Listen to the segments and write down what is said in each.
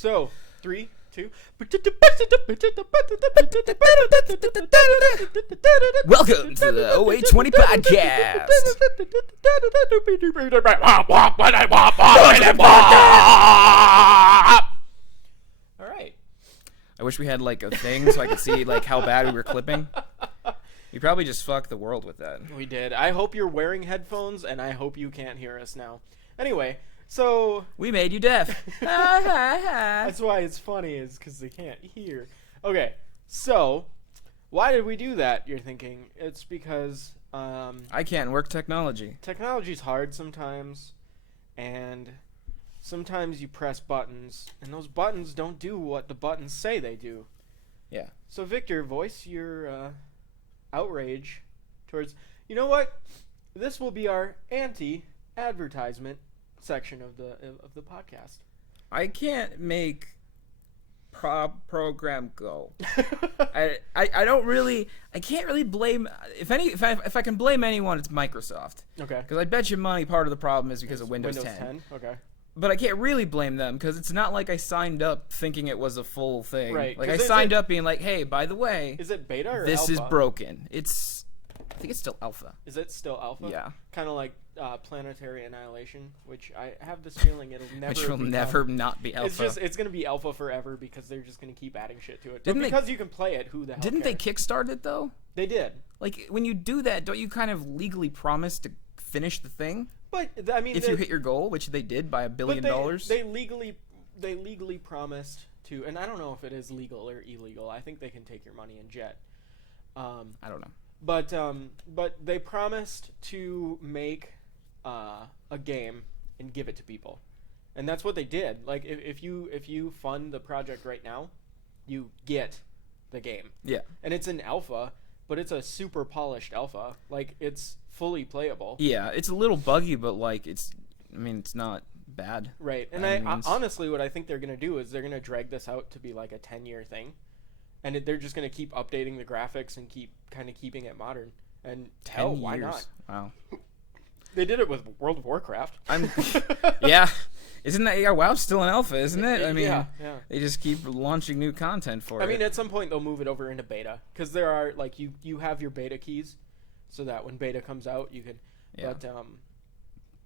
So, 3, 2. Welcome to the 0820 podcast. All right. I wish we had like a thing so I could see like how bad we were clipping. You probably just fucked the world with that. We did. I hope you're wearing headphones, and I hope you can't hear us now. Anyway, so We made you deaf. that's why it's funny, is because they can't hear. Okay, so why did we do that? You're thinking it's because I can't work technology. technology's hard sometimes, and sometimes you press buttons, and those buttons don't do what the buttons say they do. Yeah. So Victor, voice your outrage towards. You know what? This will be our anti-advertisement section of the podcast. I can't make program go. I don't really. I can't really blame. If I can blame anyone, it's Microsoft. Okay. Because I bet you money part of the problem is because of Windows 10. Okay. But I can't really blame them because it's not like I signed up thinking it was a full thing. Right, Like 'cause I is signed it- up being like, hey, by the way, Is it beta or this alpha? is broken. I think it's still alpha. Is it still alpha? Yeah. Kind of like Planetary Annihilation, which I have this feeling it'll never. Which will become- never not be alpha. It's gonna be alpha forever because they're just gonna keep adding shit to it. Didn't But they- because you can play it, who the hell Didn't they cares? kickstart it though? They did. Like when you do that, don't you kind of legally promise to finish the thing But I mean, if you hit your goal, which they did by $1 billion? They legally promised to, and I don't know if it is legal or illegal. I think they can take your money and jet. I don't know. But they promised to make a game and give it to people, and that's what they did. Like if you fund the project right now, you get the game. Yeah. And it's an alpha, but it's a super polished alpha. Like it's fully playable. Yeah, it's a little buggy, but like it's not bad. Right. And by any I means. honestly, what I think they're going to do is they're going to drag this out to be like a 10-year thing. And they're just going to keep updating the graphics and keep kind of keeping it modern. And 10 hell, years. why not? Wow. They did it with World of Warcraft. Yeah. Isn't that WoW's still an alpha, isn't it? I mean, yeah. they just keep launching new content for it. I mean, at some point they'll move it over into beta because there are like you have your beta keys, so that when beta comes out you can. Yeah. But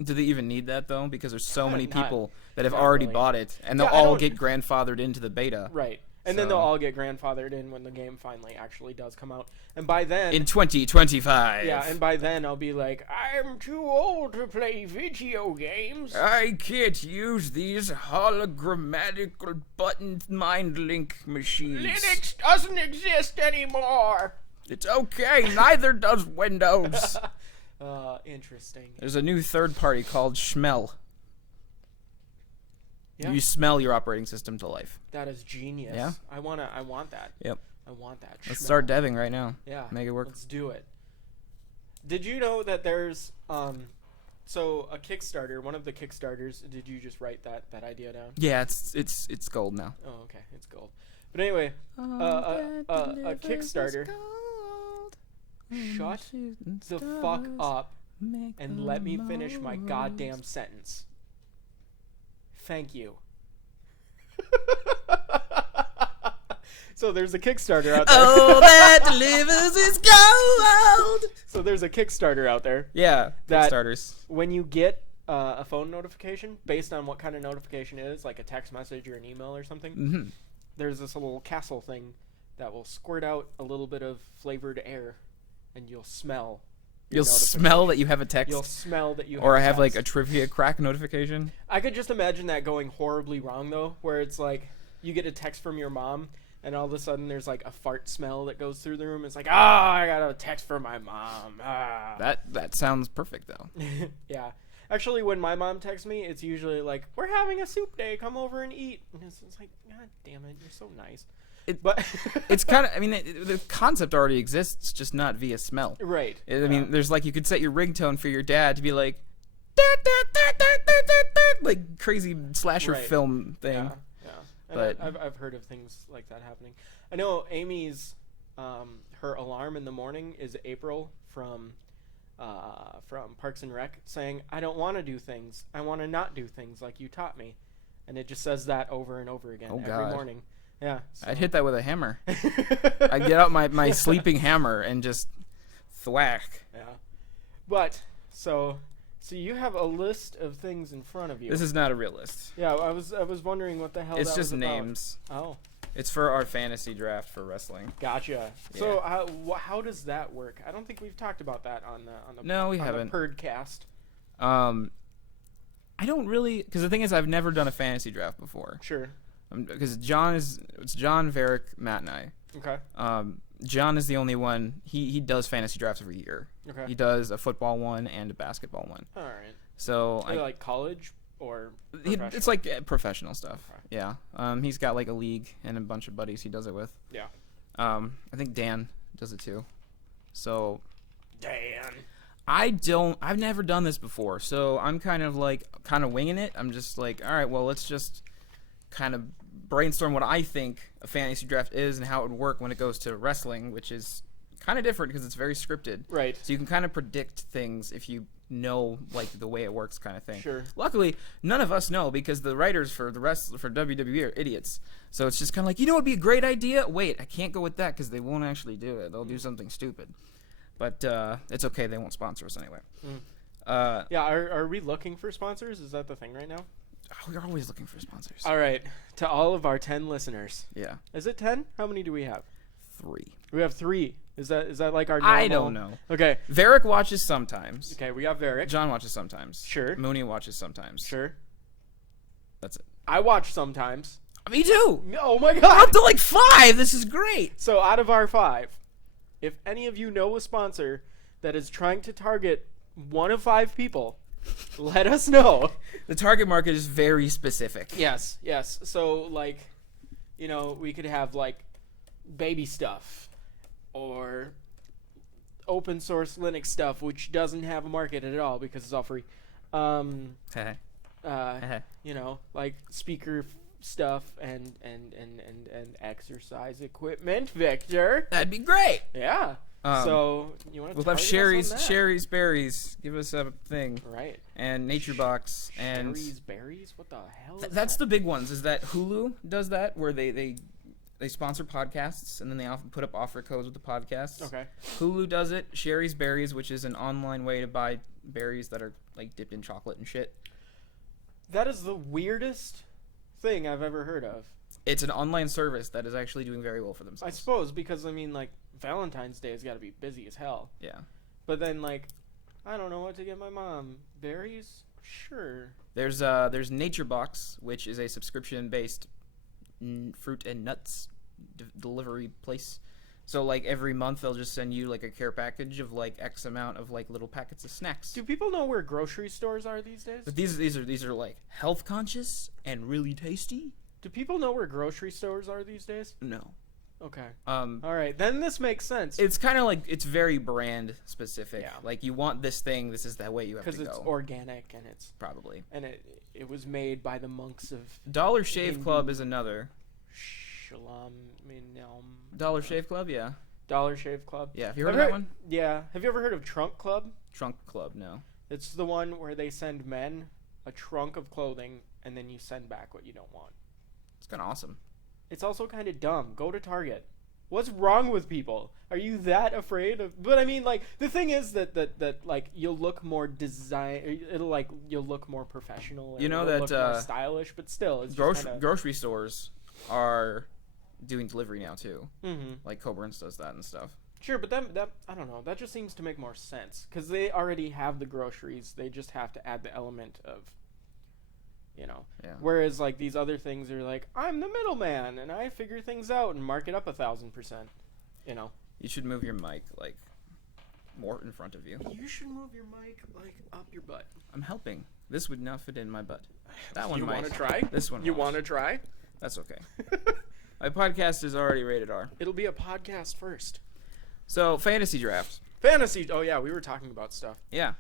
do they even need that though? Because there's so many Not- people that have not already really. bought it, and they'll Yeah, I all don't- get grandfathered into the beta right. And then So- they'll all get grandfathered in when the game finally actually does come out. And by then, in 2025. yeah, and by then I'll be like, I'm too old to play video games. I can't use these hologrammatical button mind link machines. Linux doesn't exist anymore. It's okay, neither does Windows. Interesting. There's a new third party called Schmel. Yeah. You smell your operating system to life. That is genius. Yeah? I want that. Yep. I want that. Let's Schmel. start deving right now. Yeah. Make it work. Let's do it. Did you know that there's so a Kickstarter, one of the Kickstarters, did you just write that idea down? Yeah, it's gold now. Oh, okay. It's gold. But anyway, a Kickstarter. Shut the fuck up and let me finish my goddamn sentence. Thank you. So there's a Kickstarter out there. All that delivers is gold. So there's a Kickstarter out there. Yeah, That- Kickstarters. When you get a phone notification, based on what kind of notification it is, like a text message or an email or something, Mm-hmm. there's this little castle thing that will squirt out a little bit of flavored air, and you'll smell. your You'll smell that you have a text. You'll smell that you. Or I have have like a text. trivia crack notification. I could just imagine that going horribly wrong though, where it's like you get a text from your mom, and all of a sudden there's like a fart smell that goes through the room. It's like, I got a text from my mom. That sounds perfect though. Yeah. Actually, when my mom texts me, it's usually like, we're having a soup day, come over and eat. And it's like, God damn it, you're so nice. But It's kind of, I mean, the concept already exists, just not via smell. right. I mean, there's like, you could set your ringtone for your dad to be like, like crazy slasher Right. film thing. Yeah. And But- I've heard of things like that happening. I know Amy's, her alarm in the morning is April from Parks and Rec saying, I don't want to do things. I want to not do things like you taught me. and it just says that over and over again Oh, every God. morning. Yeah. I'd hit that with a hammer. I'd get out my sleeping hammer and just thwack. Yeah. But so you have a list of things in front of you. This is not a real list. Yeah, I was wondering what the hell It's that just was about. names. Oh, It's for our fantasy draft for wrestling. gotcha. So how does that work? I don't think we've talked about that on the No, we on haven't. the Perdcast. I don't really, because the thing is, I've never done a fantasy draft before. Sure. Because it's John, Varick, Matt, and I. Okay. John is the only one. He does fantasy drafts every year. Okay. He does a football one and a basketball one. All right. So Is it like college or it's like professional stuff. Okay. Yeah. He's got like a league and a bunch of buddies he does it with. Yeah. I think Dan does it too. So Dan. I've never done this before, so I'm kind of winging it. I'm just like, all right, well, let's just kind of brainstorm what I think a fantasy draft is and how it would work when it goes to wrestling, which is kind of different because it's very scripted. Right. So you can kind of predict things if you know like the way it works, kind of thing. Sure. Luckily, none of us know because the writers for WWE are idiots. So it's just kind of like, what would be a great idea? Wait, I can't go with that because they won't actually do it. They'll do something stupid. But it's okay. They won't sponsor us anyway. Yeah. Are we looking for sponsors? Is that the thing right now? We're always looking for sponsors. All right. To all of our 10 listeners. Yeah. Is it 10? How many do we have? 3. We have 3. Is that like our normal? I don't know. Okay. Varick watches sometimes. Okay, we got Varick. John watches sometimes. Sure. Mooney watches sometimes. Sure. That's it. I watch sometimes. Me too. Oh my We're god. up to like 5. This is great. So out of our 5, if any of you know a sponsor that is trying to target one of 5 people, let us know. The target market is very specific. Yes. So like, we could have like baby stuff or open source Linux stuff, which doesn't have a market at all because it's all free. Like speaker stuff and exercise equipment, Victor. That'd be great. Yeah. So you want to? We'll have Sherry's Berries. Give us a thing. Right. And Nature Box and Sherry's Berries. What the hell? that's the big ones. Is that Hulu does that where they sponsor podcasts and then they often put up offer codes with the podcasts. Okay. Hulu does it. Sherry's Berries, which is an online way to buy berries that are like dipped in chocolate and shit. That is the weirdest thing I've ever heard of. It's an online service that is actually doing very well for themselves. I suppose because like Valentine's Day has got to be busy as hell. Yeah. But then like, I don't know what to get my mom. Berries? Sure. There's Nature Box, which is a subscription-based fruit and nuts delivery place. So like every month they'll just send you like a care package of like X amount of like little packets of snacks. Do people know where grocery stores are these days? But these are like health conscious and really tasty. Do people know where grocery stores are these days? No. Okay. All right. Then this makes sense. It's kind of like it's very brand specific. Yeah. Like you want this thing, this is the way you have to go. Because it's organic and it's probably. And it was made by the monks of Dollar Shave Club is another. Shalom. Dollar Shave Club, yeah. Dollar Shave Club. Yeah. Have you heard of that one? Yeah. Have you ever heard of Trunk Club? Trunk Club, no. It's the one where they send men a trunk of clothing and then you send back what you don't want. It's kind of awesome. It's also kind of dumb. Go to Target. What's wrong with people? Are you that afraid of? But I mean, like, the thing is that like you'll look more you'll look more professional. You know it'll that look more stylish, but still, it's grocery stores are doing delivery now too. Mm-hmm. Like Coburn's does that and stuff. Sure, but that I don't know. That just seems to make more sense because they already have the groceries. They just have to add the element of. Yeah. Whereas like these other things are like, I'm the middleman and I figure things out and mark it up 1,000%. You should move your mic like more in front of you. You should move your mic like up your butt. I'm helping. This would not fit in my butt. That one You might. want to try? This one. You won't. want to try? That's okay. My podcast is already rated R. It'll be a podcast first. So fantasy draft. Fantasy. Oh yeah, we were talking about stuff. Yeah.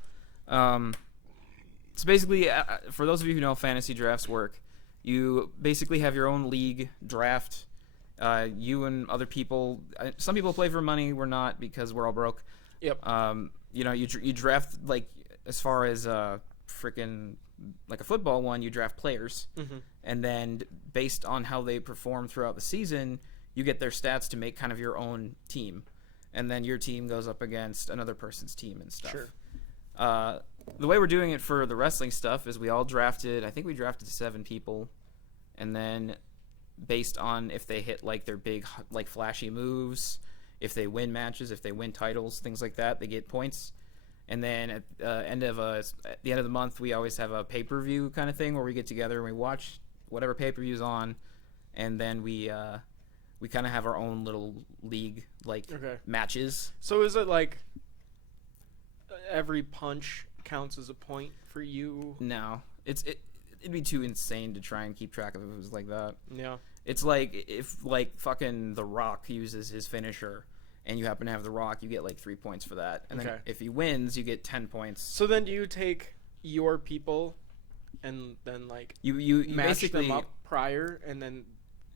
So basically, for those of you who know how fantasy drafts work, you basically have your own league draft. You and other people. Some people play for money. We're not because we're all broke. Yep. You draft like as far as freaking like a football one. You draft players, and then based on how they perform throughout the season, you get their stats to make kind of your own team, and then your team goes up against another person's team and stuff. Sure. The way we're doing it for the wrestling stuff is we all drafted. I think we drafted 7 people, and then based on if they hit like their big like flashy moves, if they win matches, if they win titles, things like that, they get points. And then at the end of the month, we always have a pay-per-view kind of thing where we get together and we watch whatever pay-per-view's on, and then we kind of have our own little league like matches. So is it like every punch counts as a point for you? No, it'd be too insane to try and keep track of if it was like that. Yeah. It's like if like fucking The Rock uses his finisher, and you happen to have The Rock, you get like 3 points for that. And then if he wins, you get 10 points. So then do you take your people and then like you match basically them up prior, and then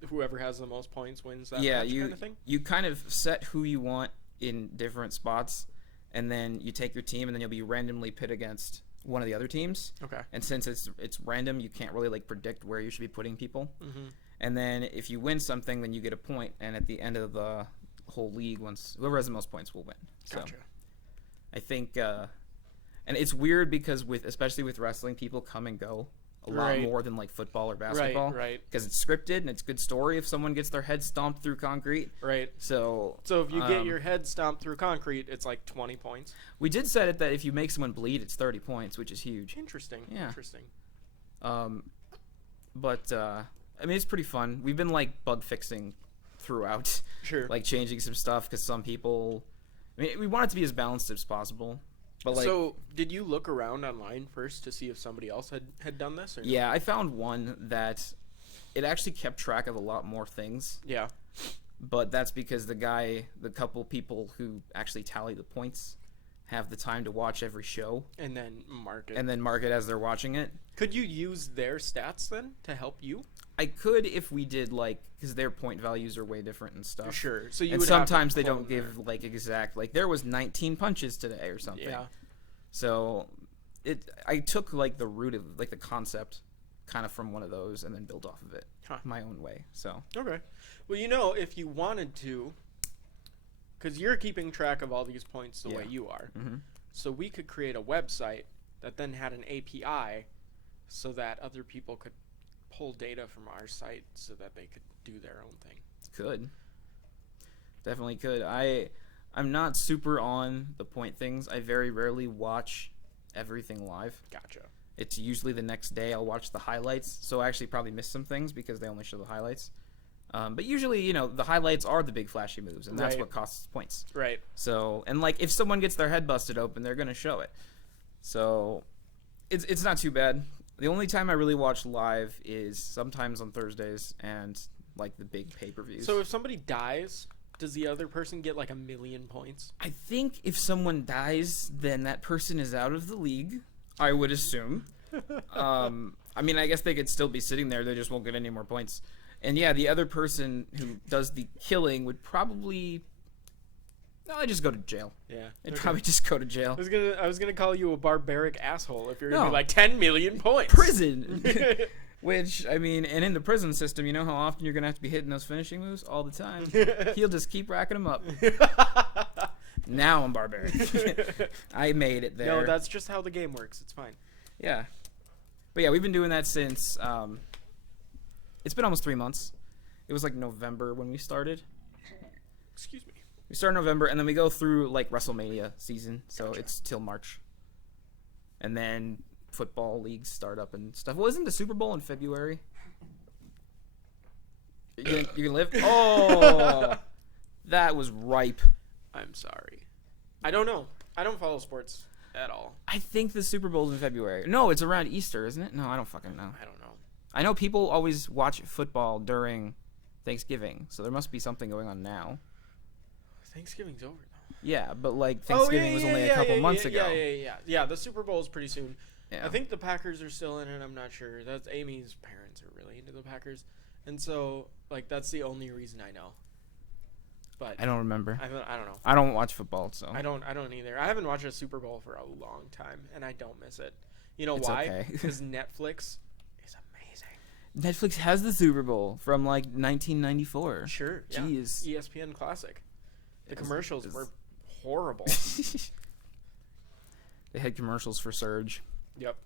whoever has the most points wins that yeah, match you, kind of thing? You kind of set who you want in different spots, and then you take your team, and then you'll be randomly pit against one of the other teams. Okay. And since it's random, you can't really like predict where you should be putting people. Mm-hmm. And then if you win something, then you get a point, and at the end of the whole league, once whoever has the most points will win. Gotcha. So I think and it's weird because especially with wrestling, people come and go a lot more than like football or basketball. Right. Because it's scripted and it's a good story if someone gets their head stomped through concrete. Right. So if you get your head stomped through concrete, it's like 20 points. We did set it that if you make someone bleed, it's 30 points, which is huge. Interesting. Yeah. Interesting. But I mean, it's pretty fun. We've been like bug fixing throughout. Sure. Like changing some stuff because some people. I mean, we want it to be as balanced as possible. But like, so did you look around online first to see if somebody else had done this? Or no? Yeah, I found one that it actually kept track of a lot more things. Yeah. But that's because the couple people who actually tally the points have the time to watch every show. And then mark it. And then mark it as they're watching it. Could you use their stats then to help you? I could if we did like, because their point values are way different and stuff. Sure. So you and would sometimes have to they don't clone give like exact, like there was 19 punches today or something. Yeah. So I took like the root of like the concept kind of from one of those and then built off of it my own way. So okay. Well, if you wanted to, because you're keeping track of all these points the way you are, so we could create a website that then had an API so that other people could pull data from our site so that they could do their own thing. Could. Definitely could. I'm not super on the point things. I very rarely watch everything live. Gotcha. It's usually the next day I'll watch the highlights, so I actually probably miss some things because they only show the highlights. But usually, the highlights are the big flashy moves, and that's what costs points. Right. So, and like if someone gets their head busted open, they're going to show it. So, it's not too bad. The only time I really watch live is sometimes on Thursdays and like the big pay-per-views. So if somebody dies, does the other person get like 1,000,000 points? I think if someone dies, then that person is out of the league, I would assume. I mean, I guess they could still be sitting there. They just won't get any more points. And yeah, the other person who does the killing would probably... No, I just go to jail. Yeah. I'd probably just go to jail. I was gonna call you a barbaric asshole if you're gonna No. be like 10 million points. Prison! Which, I mean, and in the prison system, you know how often you're going to have to be hitting those finishing moves? All the time. He'll just keep racking them up. Now I'm barbaric. I made it there. No, that's just how the game works. It's fine. Yeah. But yeah, we've been doing that since, it's been almost 3 months. It was like November when we started. Excuse me. We start in November, and then we go through like WrestleMania season, so Gotcha. it's till March. And then football leagues start up and stuff. Well, isn't the Super Bowl in February? You can live? Oh! That was ripe. I'm sorry. I don't know. I don't follow sports at all. I think the Super Bowl's in February. No, it's around Easter, isn't it? No, I don't fucking know. I don't know. I know people always watch football during Thanksgiving, so there must be something going on now. Thanksgiving's over now. Yeah, but like Thanksgiving was only a couple months ago. Yeah, the Super Bowl is pretty soon. Yeah. I think the Packers are still in it. I'm not sure. That's Amy's parents are really into the Packers, and so like that's the only reason I know. But I don't remember. I don't know. I don't watch football, so I don't either. I haven't watched a Super Bowl for a long time, and I don't miss it. You know It's why? okay. Because Netflix is amazing. Netflix has the Super Bowl from like 1994. Sure. Yeah. Jeez. ESPN Classic. The It's- commercials it's- were horrible. They had commercials for Surge. Yep.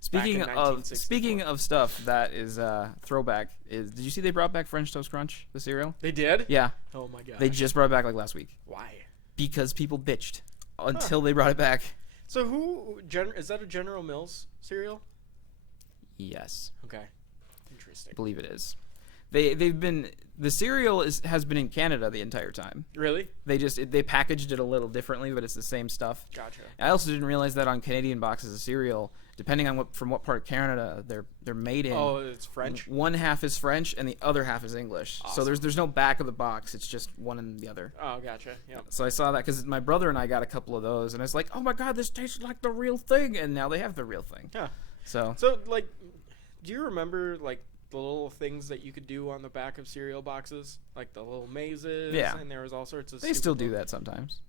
Speaking in of 1964. stuff that is throwback, did you see they brought back French Toast Crunch, the cereal? They did? Yeah, Oh my god. they just brought it back like last week Why? because people bitched until they brought it back. So is that a General Mills cereal? Yes, Okay. I Interesting. believe it is. The cereal has been in Canada the entire time. Really? They packaged it a little differently, but it's the same stuff. Gotcha. I also didn't realize that on Canadian boxes of cereal, depending on what part of Canada they're made in. Oh, it's French? One half is French and the other half is English. So Awesome. there's no back of the box. It's just one and the other. Oh, gotcha. Yep. So I saw that because my brother and I got a couple of those, and I was like, "Oh my god, this tastes like the real thing!" And now they have the real thing. Yeah. So So, like, do you remember, like, the little things that you could do on the back of cereal boxes? Like the little mazes? Yeah. And there was all sorts of they stupid still do little- that sometimes.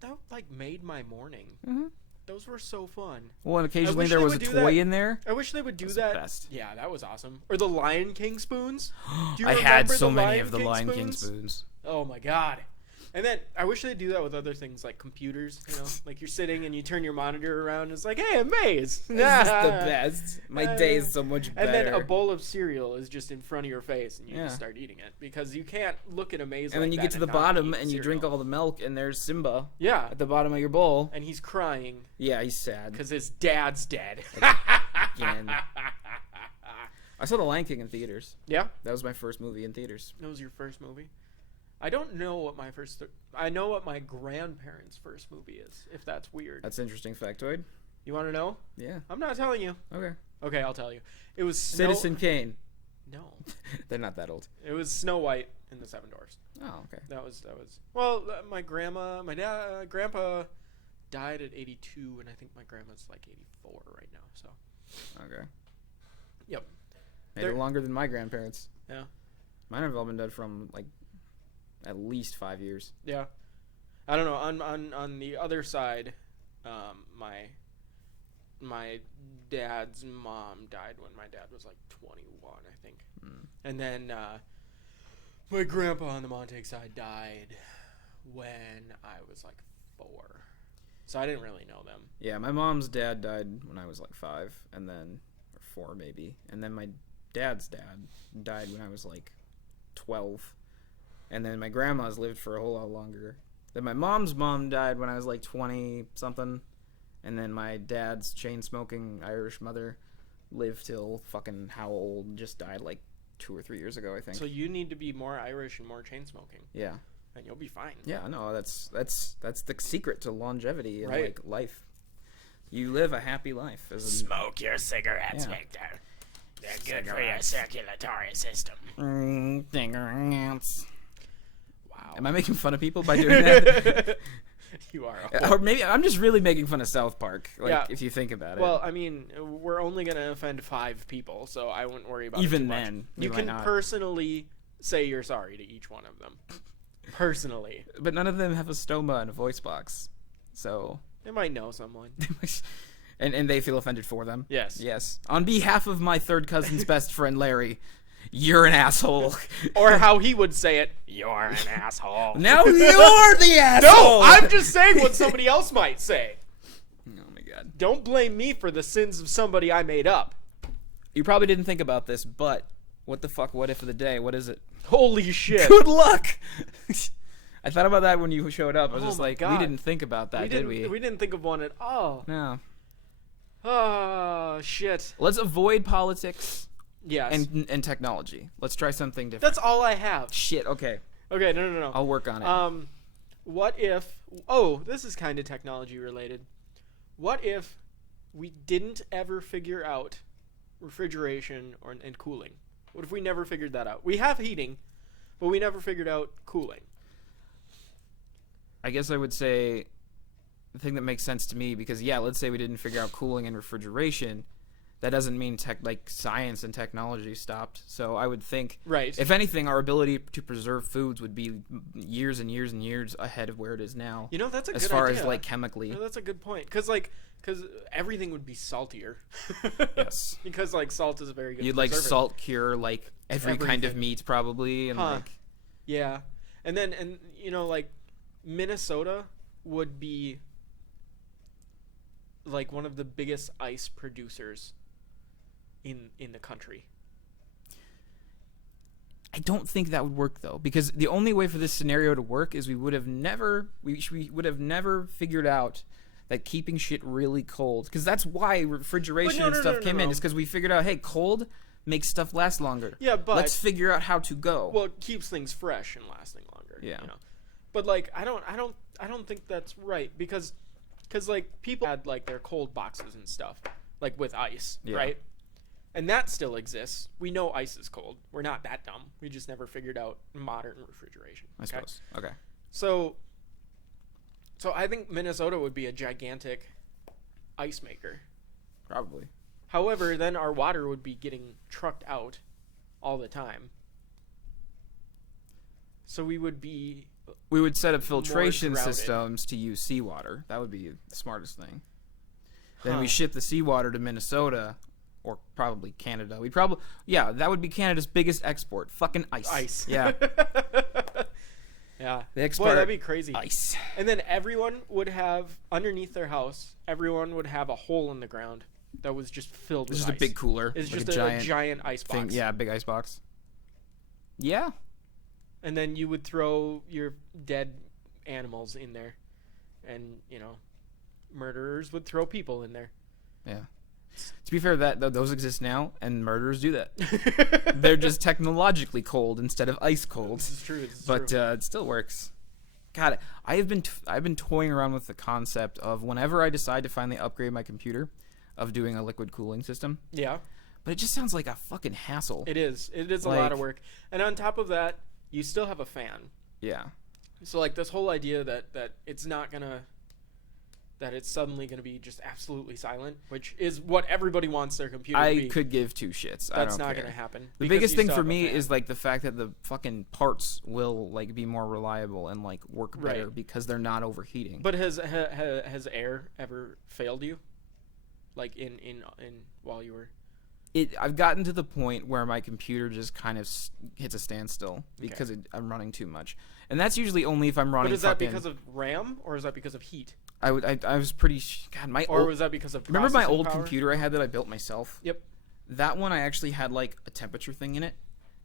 That, like, made my morning. Mm-hmm. Those were so fun. Well, and occasionally wish there they was a would do toy that. in there. I wish they would do That's the that. best. Yeah, that was awesome. Or the Lion King spoons. Do you I had remember so the many Lion of the King Lion King spoons? spoons. Oh my god. And then I wish they'd do that with other things like computers, you know? Like you're sitting and you turn your monitor around and it's like, hey, a maze. This is the best. My day is so much better. And then a bowl of cereal is just in front of your face and you Yeah. just start eating it. Because you can't look at a maze and like then you that get to the not bottom eat and you cereal. drink all the milk, and there's Simba Yeah. at the bottom of your bowl. And he's crying Yeah, he's sad. because his dad's dead. Again. I saw The Lion King in theaters. Yeah? That was my first movie in theaters. That was your first movie? I don't know what my first... I know what my grandparents' first movie is, if that's weird. That's an interesting factoid. You want to know? Yeah. I'm not telling you. Okay. Okay, I'll tell you. It was Citizen Kane. No. They're not that old. It was Snow White and the Seven Dwarfs. Oh, okay. That was. Well, my grandpa died at 82, and I think my grandma's like 84 right now. So. Okay. Yep. Made They're- it longer than my grandparents. Yeah. Mine have all been dead from like at least 5 years. Yeah. I don't know. On the other side, my dad's mom died when my dad was like 21, I think. Mm. And then my grandpa on the Montague side died when I was like 4. So I didn't really know them. Yeah, my mom's dad died when I was like 5, and then or 4 maybe, and then my dad's dad died when I was like 12, and then my grandma's lived for a whole lot longer. Then my mom's mom died when I was like 20 something, and then my dad's chain smoking Irish mother lived till fucking how old? Just died like 2 or 3 years ago, I think. So you need to be more Irish and more chain smoking, Yeah. and you'll be fine. Yeah, no, that's the secret to longevity and Right. like life. You live a happy life as a Smoke your cigarettes, Yeah. Victor. They're good for your circulatory system. Wow. Am I making fun of people by doing that? You are. Or maybe I'm just really making fun of South Park. Like, Yeah. if you think about it. Well, I mean, we're only gonna offend 5 people, so I wouldn't worry about it Even too much. then, we You might can not. personally say you're sorry to each one of them. Personally, but none of them have a stoma and a voice box, so they might know someone. and they feel offended for them. Yes. Yes. On behalf of my third cousin's best friend Larry, you're an asshole. Or how he would say it. You're an asshole. Now you're the asshole. No, I'm just saying what somebody else might say. Oh my god. Don't blame me for the sins of somebody I made up. You probably didn't think about this, but what the fuck? What if of the day? What is it? Holy shit. Good luck. I thought about that when you showed up. I was Oh just my like, God. we didn't think about that, did we? We didn't think of one at all. No. Oh, shit. Let's avoid politics Yes. and technology. Let's try something different. That's all I have. Shit. Okay, Okay, no. I'll work on it. What if... Oh, this is kind of technology related. What if we didn't ever figure out refrigeration and cooling? What if we never figured that out? We have heating, but we never figured out cooling. I guess I would say the thing that makes sense to me, because yeah, let's say we didn't figure out cooling and refrigeration, that doesn't mean like science and technology stopped. So I would think, Right. if anything, our ability to preserve foods would be years and years and years ahead of where it is now. You know, that's a good as far idea. as like chemically. No, that's a good point. Because everything would be saltier. Yes. Because like salt is a very good. You'd like preservative. salt cure like every kind of Everything. meat probably, and Huh. like Yeah, and you know, like Minnesota would be like one of the biggest ice producers in the country. I don't think that would work though, because the only way for this scenario to work is we would have never figured out that keeping shit really cold, because that's why refrigeration and stuff came in, is because we figured out, hey, cold makes stuff last longer. Yeah, but Let's figure out how to go. well, it keeps things fresh and lasting longer. Yeah. You know, but like I don't think that's right because like people had like their cold boxes and stuff like with ice, Yeah. right? And that still exists. We know ice is cold. We're not that dumb. We just never figured out modern refrigeration. I suppose. Okay. So I think Minnesota would be a gigantic ice maker. Probably. However, then our water would be getting trucked out all the time. So we would be We would set up filtration droughted. systems to use seawater. That would be the smartest thing. Then Huh. we ship the seawater to Minnesota, or probably Canada. That would be Canada's biggest export. Fucking ice. ice. Yeah. Yeah. They Boy, export that'd be crazy. ice. And then everyone would have underneath their house. Everyone would have a hole in the ground that was just filled with It's just ice. a big cooler. It's like just a giant ice box. thing. Yeah, big ice box. Yeah. And then you would throw your dead animals in there, and you know, murderers would throw people in there. Yeah. To be fair, those exist now, and murderers do that. They're just technologically cold instead of ice cold. This is true. This is But true. it still works. God, I've been toying around with the concept of whenever I decide to finally upgrade my computer, of doing a liquid cooling system. Yeah, But it just sounds like a fucking hassle. it is. It is a lot of work. And on top of that, you still have a fan. Yeah. So like this whole idea that it's not gonna, that it's suddenly gonna be just absolutely silent, which is what everybody wants their computer to I be. could give two shits. I That's don't not care. gonna happen. The because biggest you thing still for have a me fan. is like the fact that the fucking parts will like be more reliable and like work better Right. because they're not overheating. But has air ever failed you? Like in while you were. I've gotten to the point where my computer just kind of hits a standstill because I'm running too much, and that's usually only if I'm running. But is that fucking, because of RAM or is that because of heat? I was pretty God my Or old, was that because of remember my processing old power? computer I had that I built myself? Yep. That one I actually had like a temperature thing in it,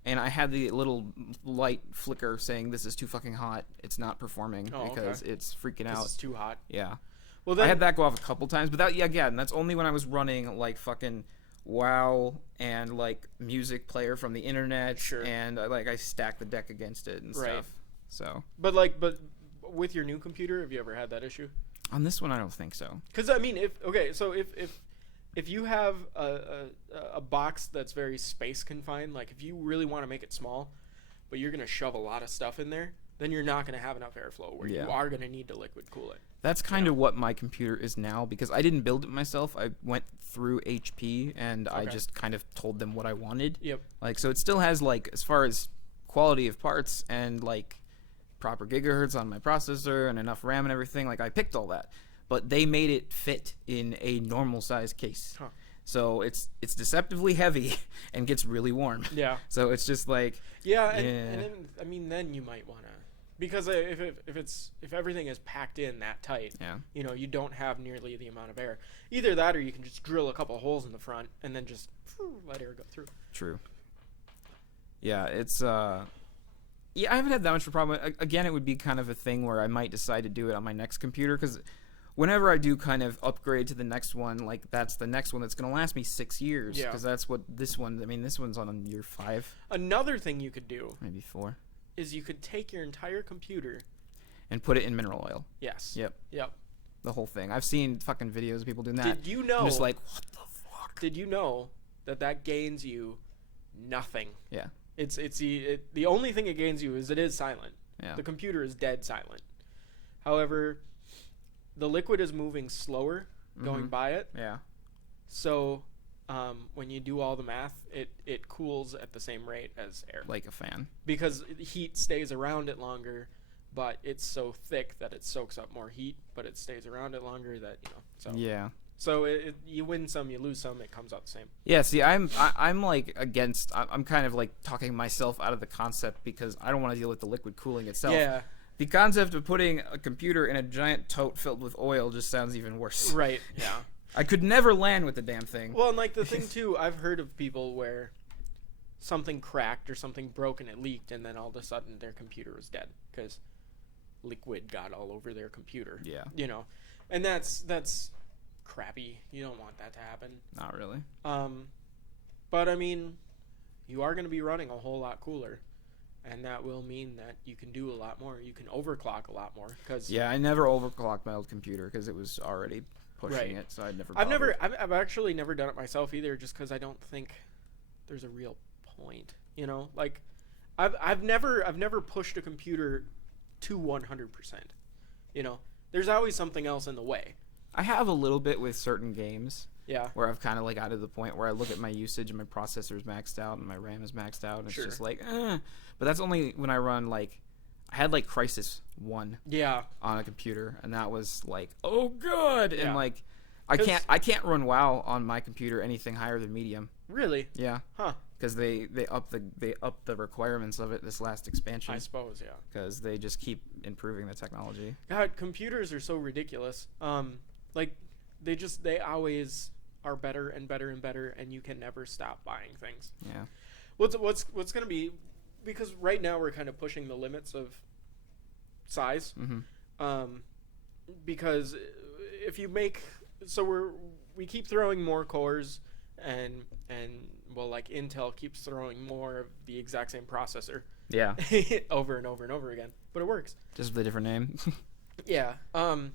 and I had the little light flicker saying this is too fucking hot. It's not performing Oh, because it's freaking This out. is too hot. Yeah. Well, then I had that go off a couple times, but that again, that's only when I was running like fucking WoW and like music player from the internet, Sure. and I stacked the deck against it and Right. stuff. So But with your new computer, have you ever had that issue? on this one, I don't think so. Because I mean, if you have a box that's very space confined, like if you really want to make it small, but you're gonna shove a lot of stuff in there, then you're not gonna have enough airflow where Yeah. you are gonna need to liquid cool it. That's kind of what my computer is now because I didn't build it myself. I went through HP and I Okay. just kind of told them what I wanted. Yep. Like so, it still has like as far as quality of parts and like proper gigahertz on my processor and enough RAM and everything. Like I picked all that, but they made it fit in a normal size case. Huh. So it's deceptively heavy and gets really warm. Yeah. So it's just like Yeah, and Yeah. then, I mean, then you might wanna, because if everything is packed in that tight, yeah. you know, you don't have nearly the amount of air. Either that, or you can just drill a couple holes in the front and then just let air go through. True. Yeah, it's yeah, I haven't had that much of a problem. Again, it would be kind of a thing where I might decide to do it on my next computer because whenever I do kind of upgrade to the next one, like that's the next one that's going to last me 6 years Yeah. because that's what this one. I mean, this one's on year 5, Another thing you could do maybe 4, is you could take your entire computer. and put it in mineral oil. Yes. Yep, Yep. the whole thing. I've seen fucking videos of people doing that. Did you know? I'm just like, what the fuck? Did you know that gains you nothing? Yeah, It's the only thing it gains you is it is silent. yeah, The computer is dead silent. However, the liquid is moving slower going Mhm. by it. yeah. So when you do all the math, it cools at the same rate as air Like a fan. because heat stays around it longer, but it's so thick that it soaks up more heat, but it stays around it longer that so Yeah. so you win some, you lose some, it comes out the same. Yeah, see, I'm like against. I'm kind of like talking myself out of the concept because I don't want to deal with the liquid cooling itself. Yeah, The concept of putting a computer in a giant tote filled with oil just sounds even worse. right. Yeah. I could never land with the damn thing. Well, and like the thing too, I've heard of people where something cracked or something broke and it leaked, and then all of a sudden their computer was dead because liquid got all over their computer. Yeah, And that's crappy. You don't want that to happen. not really. But I mean, you are going to be running a whole lot cooler, and that will mean that you can do a lot more. You can overclock a lot more because Yeah, I never overclocked my old computer because it was already pushing Right. it, so I'd never. I've actually never done it myself either, just because I don't think there's a real point. Like I've never pushed a computer to 100%. There's always something else in the way. I have a little bit with certain games Yeah. where I've kind of like got to the point where I look at my usage and my processor is maxed out and my RAM is maxed out, and it's Sure. just like, But that's only when I run like, I had like Crysis 1 Yeah. on a computer, and that was like, oh good, Yeah. and like, 'Cause- I can't run WoW on my computer anything higher than medium. Really? Yeah, Huh. because they up the requirements of it this last expansion, I suppose. Yeah. because they just keep improving the technology. God, computers are so ridiculous. Like they always are better and better and better, and you can never stop buying things. Yeah, What's gonna be, because right now we're kind of pushing the limits of size. Because if you make, so we keep throwing more cores, and well, like Intel keeps throwing more of the exact same processor yeah, over and over and over again, but it works. just with a different name. Yeah. And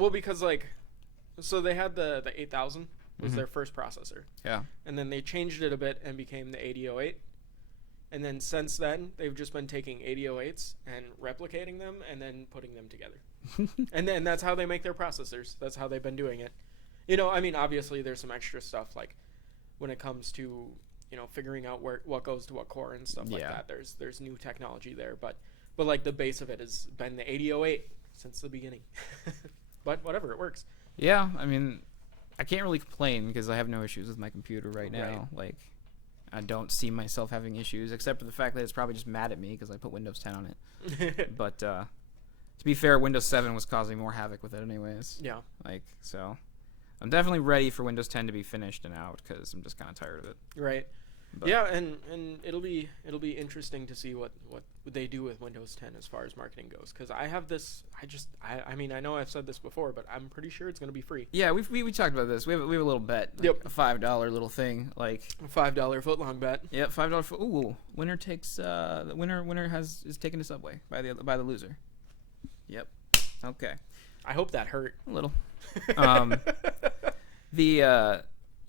well, because like, so they had the 8000 was their first processor, Yeah, and then they changed it a bit and became the 8008. And then since then, they've just been taking 8008s and replicating them and then putting them together. And then that's how they make their processors. That's how they've been doing it. I mean, obviously there's some extra stuff like when it comes to, figuring out what goes to what core and stuff like Yeah. that. There's new technology there, but like the base of it has been the 8008 since the beginning. But whatever, it works. yeah. I mean, I can't really complain because I have no issues with my computer right now. Like, I don't see myself having issues, except for the fact that it's probably just mad at me because I put Windows 10 on it. But to be fair, Windows 7 was causing more havoc with it anyways. Yeah. Like, so I'm definitely ready for Windows 10 to be finished and out because I'm just kind of tired of it. Right. But- Yeah, and it'll be interesting to see what they do with Windows 10 as far as marketing goes, because I have this. I mean, I know I've said this before, but I'm pretty sure it's going to be free. Yeah, we talked about this. We have a little bet. Like Yep. A $5 little thing. Like, $5 footlong bet. yep, $5 for winner takes the winner is taken to Subway by the loser. Yep. Okay. I hope that hurt. A little.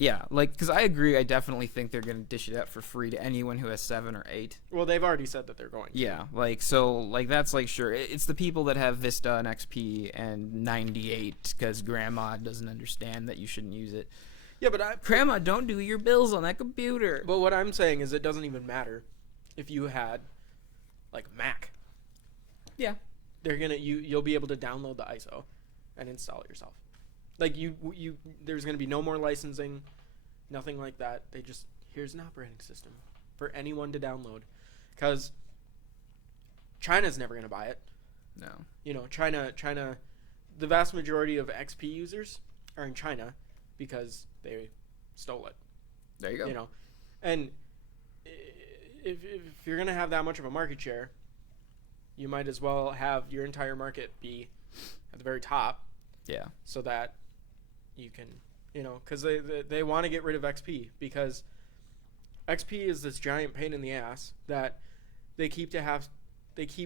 Yeah, like, because I agree, I definitely think they're going to dish it out for free to anyone who has 7 or 8. Well, they've already said that they're going to. Yeah, like, so, like, that's, like, sure. It's the people that have Vista and XP and 98 because grandma doesn't understand that you shouldn't use it. Yeah, but Grandma, don't do your bills on that computer. But what I'm saying is it doesn't even matter if you had, like, Mac. Yeah. They're gonna you'll be able to download the ISO and install it yourself. Like there's gonna be no more licensing, nothing like that. They just, here's an operating system for anyone to download, because China's never gonna buy it. No. China, the vast majority of XP users are in China because they stole it. There you go. And if you're gonna have that much of a market share, you might as well have your entire market be at the very top, Yeah. so that you can, because they want to get rid of XP, because XP is this giant pain in the ass that they keep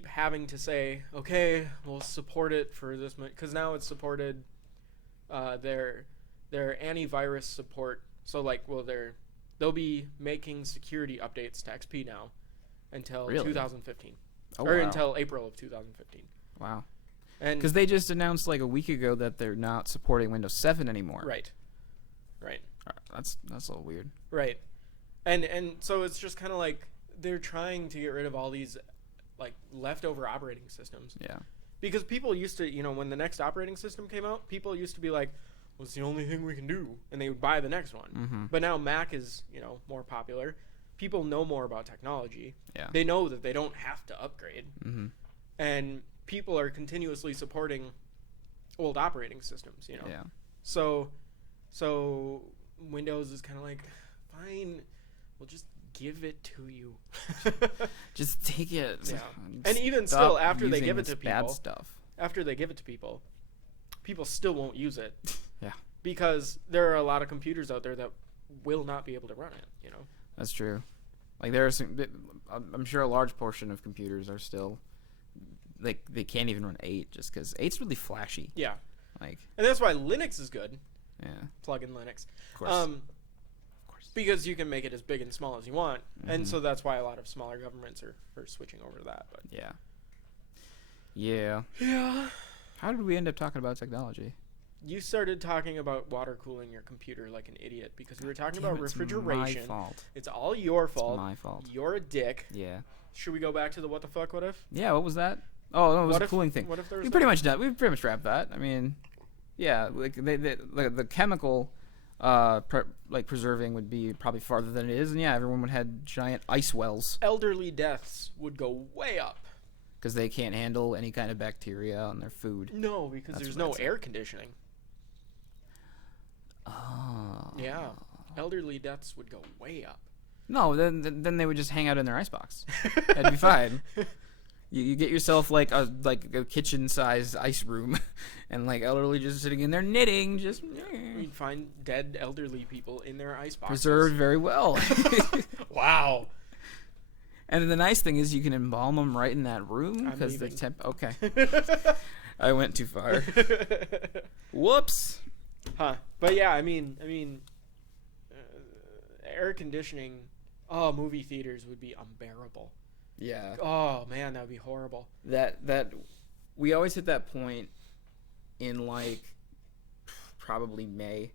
having to say, okay, we'll support it for this much, because now it's supported, their antivirus support. So like, well, they'll be making security updates to XP now until Really? 2015. Oh, Or wow. until April of 2015. Wow. And Because they just announced like a week ago that they're not supporting Windows 7 anymore. right. That's a little weird. Right. And so it's just kind of like they're trying to get rid of all these like leftover operating systems. Yeah. Because people used to, when the next operating system came out, people used to be like, well, it's the only thing we can do, and they would buy the next one. Mm-hmm. But now Mac is, more popular. People know more about technology. Yeah. They know that they don't have to upgrade. Mm-hmm. And people are continuously supporting old operating systems, Yeah. So Windows is kind of like, fine, we'll just give it to you. Just take it. Yeah. And And even stop still, after they using give it this to bad people, stuff. people still won't use it. Yeah. Because there are a lot of computers out there that will not be able to run it, That's true. Like there are some. I'm sure a large portion of computers are still. They can't even run 8 just because 8's really flashy. Yeah. Like. And that's why Linux is good. Yeah. Plug in Linux. Of course. Of course. Because you can make it as big and small as you want. And so that's why a lot of smaller governments are switching over to that. But Yeah. Yeah. yeah. How did we end up talking about technology? You started talking about water cooling your computer like an idiot because you were talking Damn, about it's refrigeration. my fault. It's all your fault. It's my fault. You're a dick. Yeah. Should we go back to the what the fuck, what if? Yeah. What was that? Oh, no, it was a cooling thing. What if there was We pretty much done. We pretty much wrapped that. I mean, yeah, like the chemical, preserving would be probably farther than it is, and yeah, everyone would have giant ice wells elderly deaths would go way up? because they can't handle any kind of bacteria on their food. No, because That's there's what no I'd say. air conditioning. Oh. Yeah. Elderly deaths would go way up. No, then they would just hang out in their icebox. That'd be fine. You get yourself like a kitchen sized ice room, and like elderly just sitting in there knitting, just You'd find dead elderly people in their ice boxes. preserved very well. Wow. And the nice thing is you can embalm them right in that room I'm because the leaving. temp. Okay, I went too far. Whoops. Huh. But yeah, I mean, air conditioning. Oh, movie theaters would be unbearable. Yeah. Oh man, that would be horrible. That we always hit that point in like probably May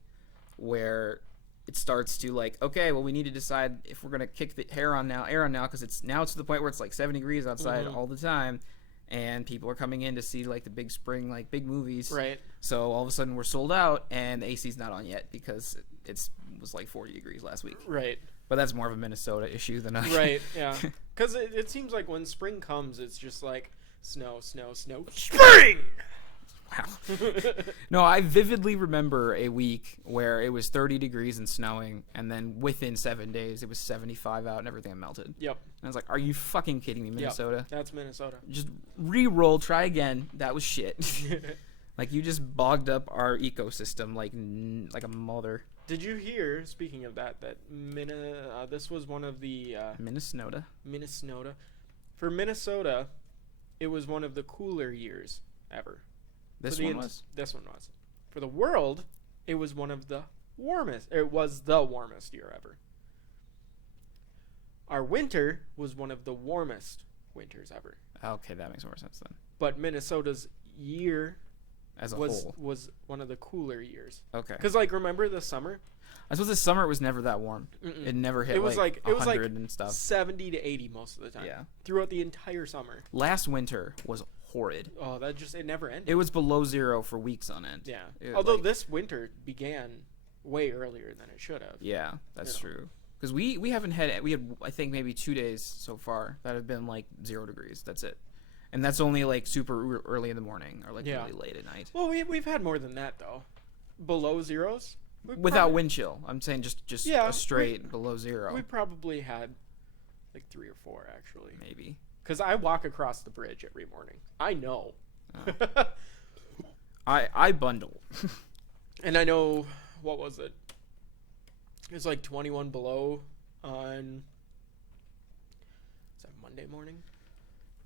where it starts to like, okay, well we need to decide if we're gonna kick the air on now because it's to the point where it's like 70 degrees outside all the time, and people are coming in to see like the big spring like big movies. Right. So all of a sudden we're sold out and the AC's not on yet because it was like 40 degrees last week. Right. But that's more of a Minnesota issue than a Right. Yeah. Because it seems like when spring comes, it's just like snow, spring. Wow. No, I vividly remember a week where it was 30 degrees and snowing, and then within 7 days it was 75 out and everything melted. Yep. And I was like, are you fucking kidding me, Minnesota? Yep. That's Minnesota. Just re-roll, try again. That was shit. Like, you just bogged up our ecosystem like a mother. Did you hear, speaking of that this was one of the Minnesota. Minnesota. For Minnesota, it was one of the cooler years ever. This one was? This one was. For the world, it was one of the warmest. It was the warmest year ever. Our winter was one of the warmest winters ever. Okay, that makes more sense then. But Minnesota's year As a was whole. was one of the cooler years. Okay. Because like remember the summer? I suppose this summer it was never that warm. Mm-mm. It never hit It was like 100 and stuff. 70 to 80 most of the time. Yeah. Throughout the entire summer. Last winter was horrid. Oh, it never ended. It was below zero for weeks on end. Yeah. It, Although like- this winter began way earlier than it should have. Yeah, that's You know. true. Because we haven't had, we had I think maybe 2 days so far that have been like 0 degrees. That's it. And that's only like super early in the morning or like Yeah. really late at night. Well, we've had more than that though. Below zeros. Without wind chill. I'm saying just Yeah, a straight below zero. We probably had like 3 or 4 actually. Maybe. Because I walk across the bridge every morning. I know. Oh. I bundle. And I know, what was it? It was like 21 below on, is that Monday morning?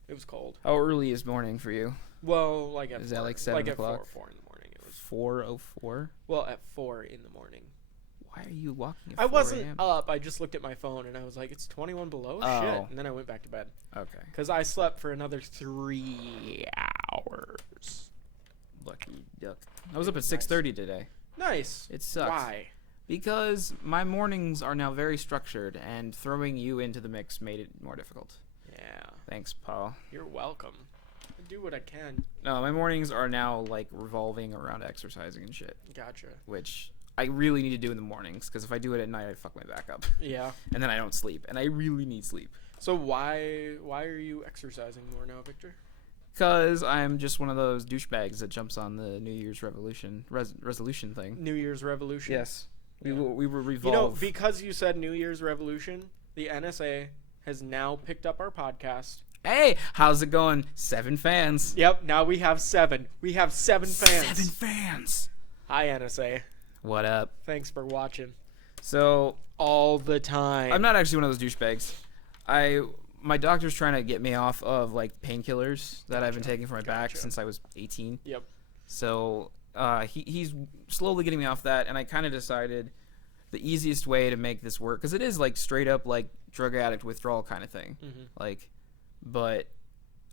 It was cold. How early is morning for you? Well, like at Is that 4, like 7 o'clock? At 4 in the morning. It was 4:04. well at 4 in the morning. Why are you walking? At I 4 wasn't a.m.? up. I just looked at my phone and I was like, it's 21 below. Oh. Shit. And then I went back to bed Okay. because I slept for another 3 hours. Lucky duck. I was up at 6:30 today. Nice. It sucks. Why? Because my mornings are now very structured, and throwing you into the mix made it more difficult. Yeah. Thanks, Paul. You're welcome. I do what I can. No, my mornings are now like revolving around exercising and shit, Gotcha. which I really need to do in the mornings because if I do it at night, I fuck my back up, Yeah. and then I don't sleep, and I really need sleep. So why are you exercising more now, Victor? Because I'm just one of those douchebags that jumps on the New Year's resolution thing. New Year's Revolution. Yes, Yeah. we will revolve. You know, because you said New Year's Revolution, the NSA has now picked up our podcast. Hey, how's it going? 7 fans. Yep, now we have 7. We have 7 fans. 7 fans. Hi, NSA. What up? Thanks for watching. So All the time. I'm not actually one of those douchebags. My doctor's trying to get me off of like painkillers that I've been taking for my back Gotcha. since I was 18. Yep. So he's slowly getting me off that, and I kind of decided the easiest way to make this work, because it is like straight up like drug addict withdrawal kind of thing. Mm-hmm. Like, but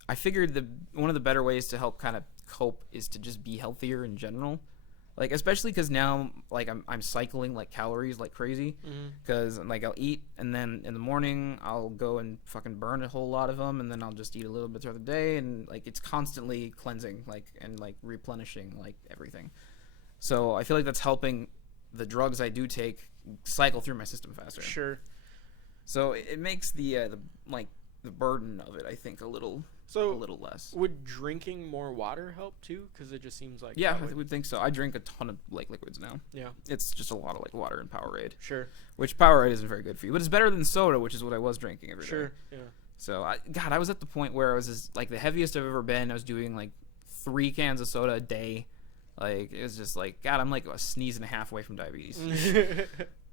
I figured one of the better ways to help kind of cope is to just be healthier in general. Like, especially because now, like, I'm cycling, like, calories like crazy. Because, like, I'll eat, and then in the morning, I'll go and fucking burn a whole lot of them, and then I'll just eat a little bit throughout the day, and, like, it's constantly cleansing, like, and, like, replenishing, like, everything. So I feel like that's helping the drugs I do take cycle through my system faster. Sure. So it makes the burden of it, I think, a little less. Would drinking more water help too? Because it just seems like Yeah, that I would think so. I drink a ton of like liquids now. Yeah. It's just a lot of like water and Powerade, Sure. which Powerade isn't very good for you, but it's better than soda, which is what I was drinking every day. Sure. Yeah. So I was at the point where I was just, like the heaviest I've ever been. I was doing like 3 cans of soda a day. Like it was just like God, I'm like a sneeze and a half away from diabetes.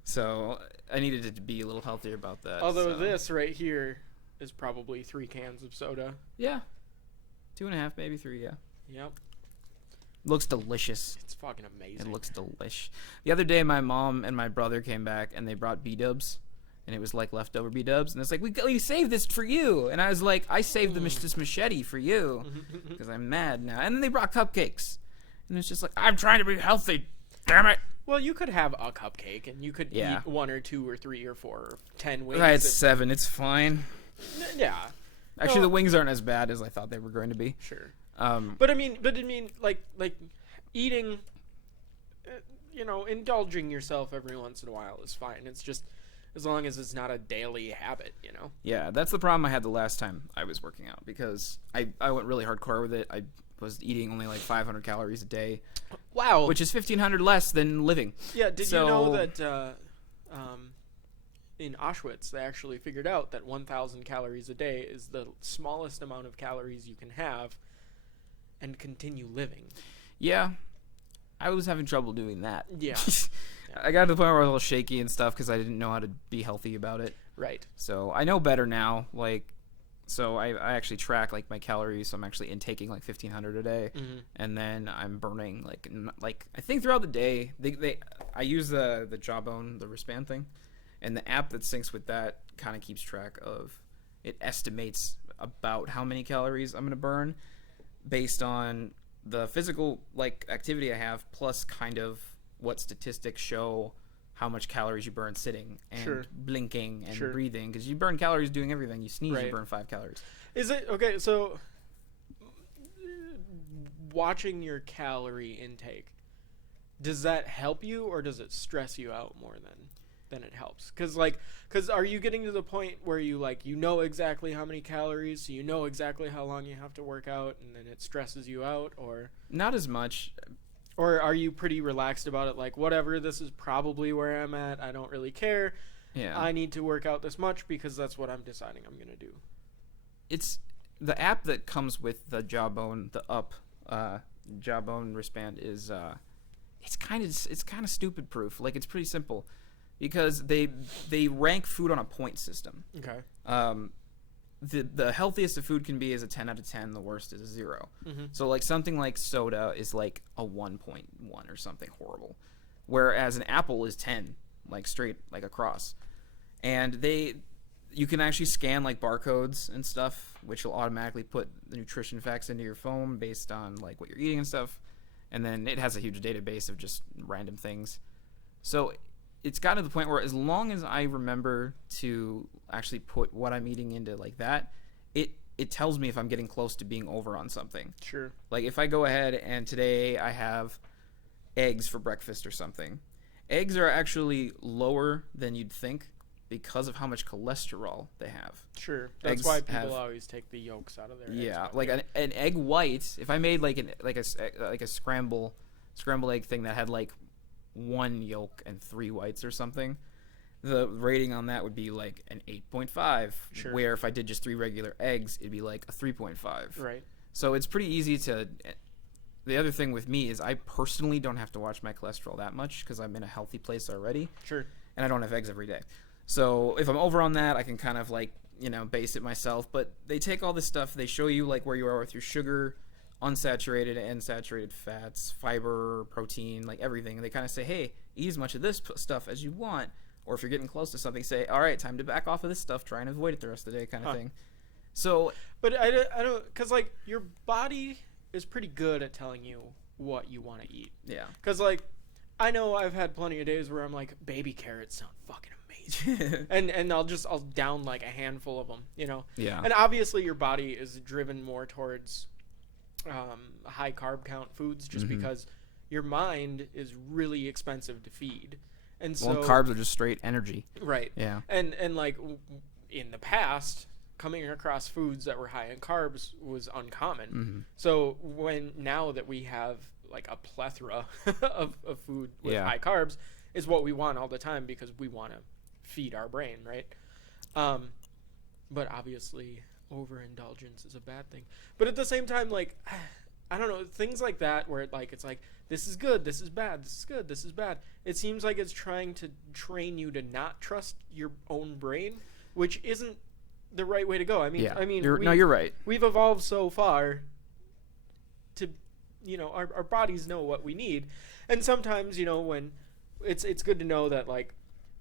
So I needed to be a little healthier about that. Although so. this right here is probably 3 cans of soda. Yeah, 2.5, maybe 3. Yeah, Yep. looks delicious. It's fucking amazing. It looks delish. The other day, my mom and my brother came back, and they brought B-dubs, and it was like leftover B-dubs, and it's like, we saved this for you, and I was like, I saved this machete for you, because I'm mad now. And then they brought cupcakes, and it's just like, I'm trying to be healthy, damn it. Well, you could have a cupcake, and you could Yeah. eat 1 or 2 or 3 or 4 or 10 wings. I had 7, it's fine. Yeah. Actually, No. the wings aren't as bad as I thought they were going to be. Sure. Um, But I mean, like eating, indulging yourself every once in a while is fine. It's just as long as it's not a daily habit, yeah, that's the problem I had the last time I was working out, because I went really hardcore with it. I was eating only like 500 calories a day, Wow. which is 1,500 less than living. Yeah. Did so- you know that in Auschwitz they actually figured out that 1,000 calories a day is the smallest amount of calories you can have and continue living. Yeah, I was having trouble doing that. Yeah. I got to the point where I was all shaky and stuff because I didn't know how to be healthy about it. Right. So I know better now. Like, so I actually track like my calories. So I'm actually intaking like 1,500 a day, and then I'm burning like I think throughout the day. I use the Jawbone, the wristband thing, and the app that syncs with that kind of keeps track of. It estimates about how many calories I'm gonna burn based on the physical like activity I have, plus kind of what statistics show how much calories you burn sitting and Sure. blinking and Sure. breathing, because you burn calories doing everything. You sneeze, you Right. burn 5 calories. Is it okay? So, watching your calorie intake, does that help you or does it stress you out more than it helps? Because are you getting to the point where you know exactly how many calories, so you know exactly how long you have to work out, and then it stresses you out, or Not as much. are you pretty relaxed about it? Like, whatever, this is probably where I'm at. I don't really care. Yeah. I need to work out this much because that's what I'm deciding I'm gonna do. It's the app that comes with the Jawbone, the Jawbone wristband is it's kind of stupid proof. Like, it's pretty simple because they rank food on a point system. Okay. The healthiest a food can be is a 10 out of 10. The worst is a 0. So like something like soda is like a 1.1 or something horrible, whereas an apple is 10, like straight like across. And you can actually scan like barcodes and stuff, which will automatically put the nutrition facts into your phone based on like what you're eating and stuff. And then it has a huge database of just random things. So it's gotten to the point where as long as I remember to actually put what I'm eating into like that, it tells me if I'm getting close to being over on something. Sure. Like if I go ahead and today I have eggs for breakfast or something, eggs are actually lower than you'd think because of how much cholesterol they have. Sure. That's Eggs why people have- always take the yolks out of their eggs. Yeah, but like an egg white. If I made like a scramble egg thing that had like 1 yolk and 3 whites or something, the rating on that would be like an 8.5. Sure. Where if I did just 3 regular eggs, it'd be like a 3.5. Right. So it's pretty easy to. The other thing with me is I personally don't have to watch my cholesterol that much because I'm in a healthy place already, Sure. and I don't have eggs every day. So if I'm over on that, I can kind of like base it myself. But they take all this stuff, they show you like where you are with your sugar, unsaturated and saturated fats, fiber, protein, like everything. And they kind of say, hey, eat as much of this stuff as you want. Or if you're getting close to something, say, all right, time to back off of this stuff. Try and avoid it the rest of the day, kind of thing. So, But I don't, because like your body is pretty good at telling you what you want to eat. yeah. Because like I know I've had plenty of days where I'm like, baby carrots sound fucking amazing, and I'll down like a handful of them, Yeah. And obviously your body is driven more towards high carb count foods just because your mind is really expensive to feed, and so Well, carbs are just straight energy. right. Yeah. And like in the past, coming across foods that were high in carbs was uncommon. So now that we have like a plethora of food with Yeah. high carbs, is what we want all the time because we want to feed our brain, right? But obviously overindulgence is a bad thing. But at the same time, like I don't know, things like that where it's like this is good, this is bad, this is good, this is bad. It seems like it's trying to train you to not trust your own brain, which isn't the right way to go. I mean, Yeah. we- you're right. We've evolved so far to, our bodies know what we need, and sometimes when it's good to know that like,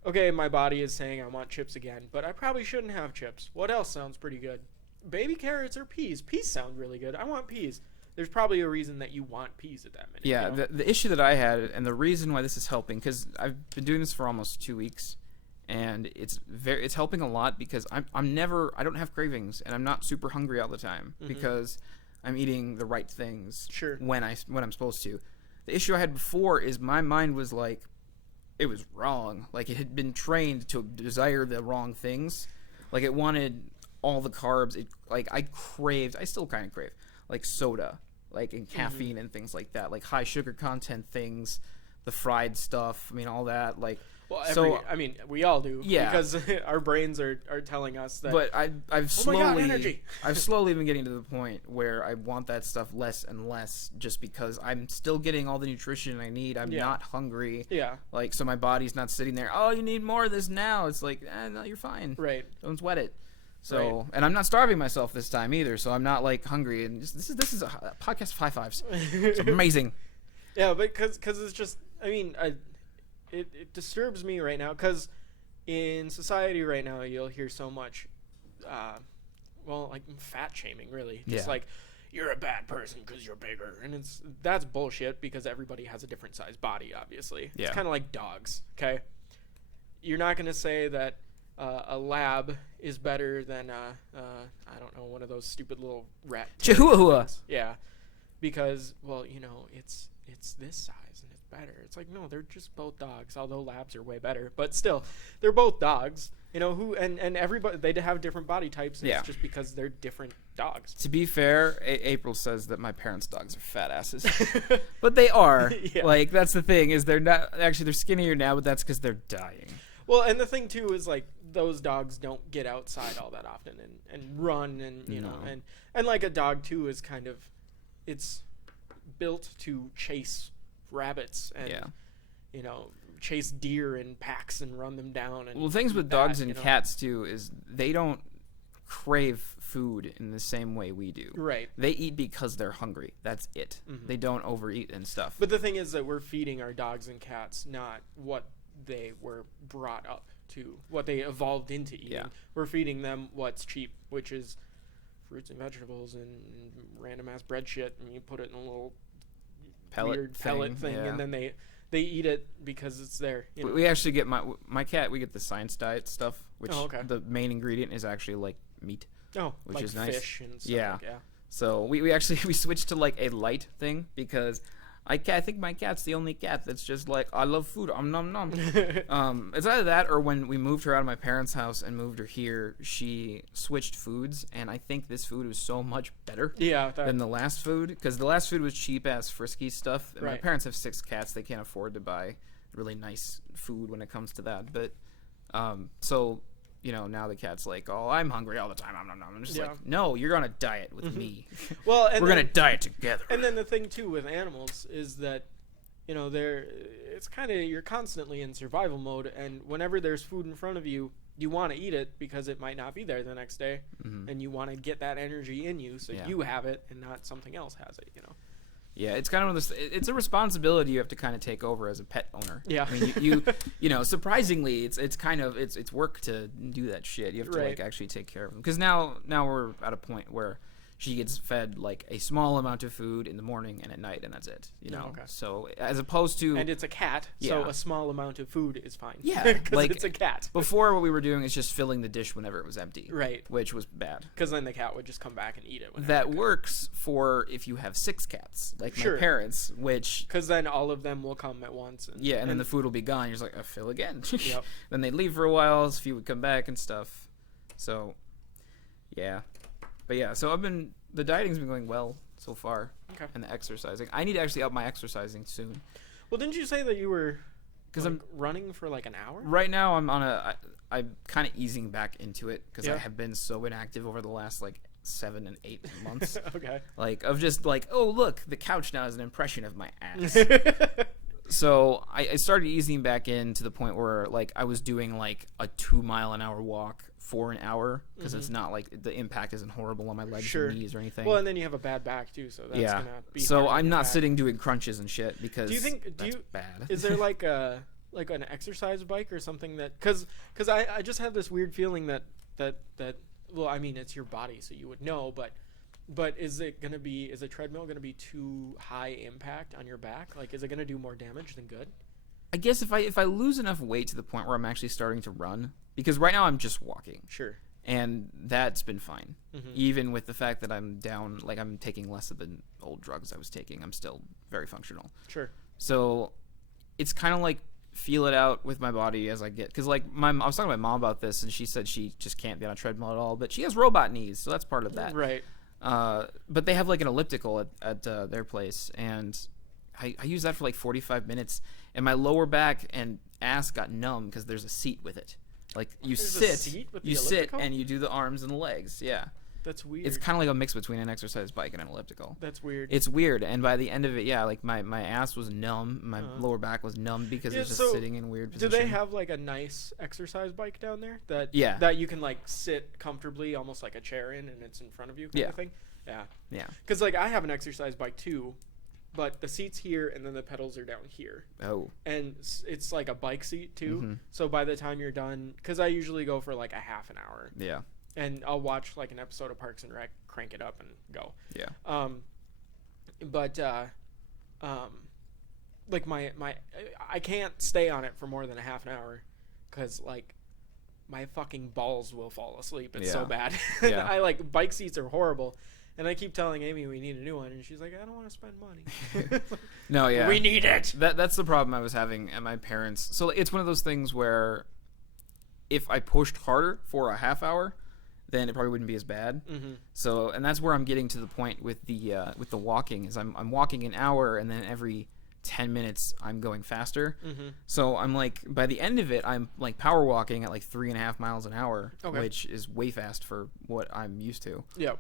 okay, my body is saying I want chips again, but I probably shouldn't have chips. What else sounds pretty good? Baby carrots or peas? Peas sound really good. I want peas. There's probably a reason that you want peas at that minute. Yeah, you know? the issue that I had, and the reason why this is helping, because I've been doing this for almost 2 weeks, and it's helping a lot because I don't have cravings, and I'm not super hungry all the time because I'm eating the right things Sure. when I'm supposed to. The issue I had before is my mind was like, it was wrong. Like it had been trained to desire the wrong things. Like it wanted all the carbs. I still kind of crave like soda, like and caffeine and things like that, like high sugar content things, the fried stuff. I mean, all that. Like, Well, we all do. Yeah. Because our brains are telling us that. but I've Oh my slowly, God, energy. I've slowly been getting to the point where I want that stuff less and less, just because I'm still getting all the nutrition I need. I'm Yeah. not hungry. Yeah. Like, so my body's not sitting there, oh, you need more of this now. It's like, no, you're fine. Right. Don't sweat it. So, Right. and I'm not starving myself this time either, so I'm not like hungry. And this is a podcast of high fives. It's amazing. Yeah, but because it's just, it disturbs me right now because in society right now you'll hear so much, like fat shaming, really. Just Yeah. like, you're a bad person because you're bigger. And that's bullshit because everybody has a different sized body, obviously. Yeah. It's kind of like dogs, okay? You're not going to say that a lab is better than, I don't know, one of those stupid little rat. Chihuahua. things. Yeah. Because, well, it's this size and it's better. It's like, no, they're just both dogs, although labs are way better. But still, they're both dogs. And everybody, they have different body types. And Yeah. It's just because they're different dogs. To be fair, April says that my parents' dogs are fat asses. But they are. Yeah. Like, that's the thing, is they're not, actually, they're skinnier now, but that's because they're dying. Well, and the thing, too, is, like, those dogs don't get outside all that often and run and, you know, No. and like a dog, too, is kind of, it's built to chase rabbits and, Yeah. Chase deer in packs and run them down. And Well, things with eat dogs that, and cats, too, is they don't crave food in the same way we do. Right. They eat because they're hungry. That's it. They don't overeat and stuff. But the thing is that we're feeding our dogs and cats not what they were brought up to, what they evolved into eating. Yeah. We're feeding them what's cheap, which is fruits and vegetables and random ass bread shit, and you put it in a little pellet weird pellet thing, yeah. and then they eat it because it's there. You know? We actually get my cat. We get the science diet stuff, which Oh, okay. the main ingredient is actually like meat. Oh, which like is nice. fish and stuff. Yeah. Like, yeah. So we actually we switched to like a light thing because I think my cat's the only cat that's just like, I love food, nom nom. It's either that or when we moved her out of my parents' house and moved her here, she switched foods, and I think this food was so much better Yeah. than the last food, because the last food was cheap ass frisky stuff. And my Right. parents have 6 cats; they can't afford to buy really nice food when it comes to that. But so you know, now the cat's like, oh, I'm hungry all the time. I'm just Yeah. like, no, you're on a diet with me. Well, and We're then, gonna diet together. And then the thing too with animals is that, you know, it's kind of, you're constantly in survival mode, and whenever there's food in front of you, you want to eat it because it might not be there the next day, and you want to get that energy in you so Yeah. you have it and not something else has it. You know. Yeah, it's kind of this. It's a responsibility you have to kind of take over as a pet owner. Yeah. I mean, you know, surprisingly, it's kind of it's work to do that shit. You have to Right. like actually take care of them, because now we're at a point where she gets fed like a small amount of food in the morning and at night, and that's it. You know, okay. so as opposed to And it's a cat, so Yeah. a small amount of food is fine. Yeah, because like- it's a cat. before, what we were doing is just filling the dish whenever it was empty, Right. which was bad. Because then the cat would just come back and eat it. That works for if you have 6 cats, like Sure. my parents, which Because then all of them will come at once. And, yeah, and then the food will be gone. You're just like, fill again. Yep. Then they'd leave for a while, so few would come back and stuff. So, yeah. But yeah, so the dieting's been going well so far. Okay. And the exercising. I need to actually up my exercising soon. Well, didn't you say that you were Because like, I'm running for like an hour? right now, I'm kind of easing back into it because I Yeah. have been so inactive over the last like 7 and 8 months. Okay. Like, of just like, oh, look, the couch now is an impression of my ass. So I started easing back in to the point where like I was doing like a 2-mile-an-hour walk for an hour, because it's not like the impact isn't horrible on my legs Sure. or knees or anything. Well, and then you have a bad back too, so that's yeah. gonna be. So hard on I'm your not back. sitting doing crunches and shit because Do you think? that's bad. Is there like an exercise bike or something that? Because I just have this weird feeling that well, I mean, it's your body, so you would know, but is a treadmill gonna be too high impact on your back? Like, is it gonna do more damage than good? I guess if I lose enough weight to the point where I'm actually starting to run, because right now I'm just walking, Sure. and that's been fine. Mhm. Even with the fact that I'm down, like I'm taking less of the old drugs I was taking, I'm still very functional. Sure. So it's kind of like feel it out with my body as I get, because like I was talking to my mom about this, and she said she just can't be on a treadmill at all, but she has robot knees, so that's part of that. Right. But they have like an elliptical at their place, and I used that for like 45 minutes, and my lower back and ass got numb because there's a seat with it. Like you There's a sit, seat with the you sit, elliptical? and you do the arms and the legs. Yeah, That's weird. it's kind of like a mix between an exercise bike and an elliptical. That's weird. It's weird, and by the end of it, yeah, like my ass was numb, my Uh-huh. lower back was numb because Yeah, it was just so sitting in weird Do position. they have like a nice exercise bike down there that Yeah. that you can like sit comfortably, almost like a chair in, and it's in front of you kind Yeah. of thing? Yeah. Yeah. Because like I have an exercise bike too, but the seat's here and then the pedals are down here, Oh. and it's like a bike seat too. Mhm. So by the time you're done, because I usually go for like a half an hour, Yeah. and I'll watch like an episode of Parks and Rec, crank it up, and go. Yeah. Like my I can't stay on it for more than a half an hour, because like my fucking balls will fall asleep. It's so Yeah. bad. Yeah. I like bike seats are horrible, and I keep telling Amy we need a new one, and she's like, I don't want to spend money. No, yeah. We need it. That's the problem I was having at my parents'. So it's one of those things where if I pushed harder for a half hour, then it probably wouldn't be as bad. Mm-hmm. So, and that's where I'm getting to the point with the walking, is I'm walking an hour, and then every 10 minutes I'm going faster. Mm-hmm. So I'm like, by the end of it, I'm like power walking at like 3.5 miles an hour, Okay. which is way fast for what I'm used to. Yep.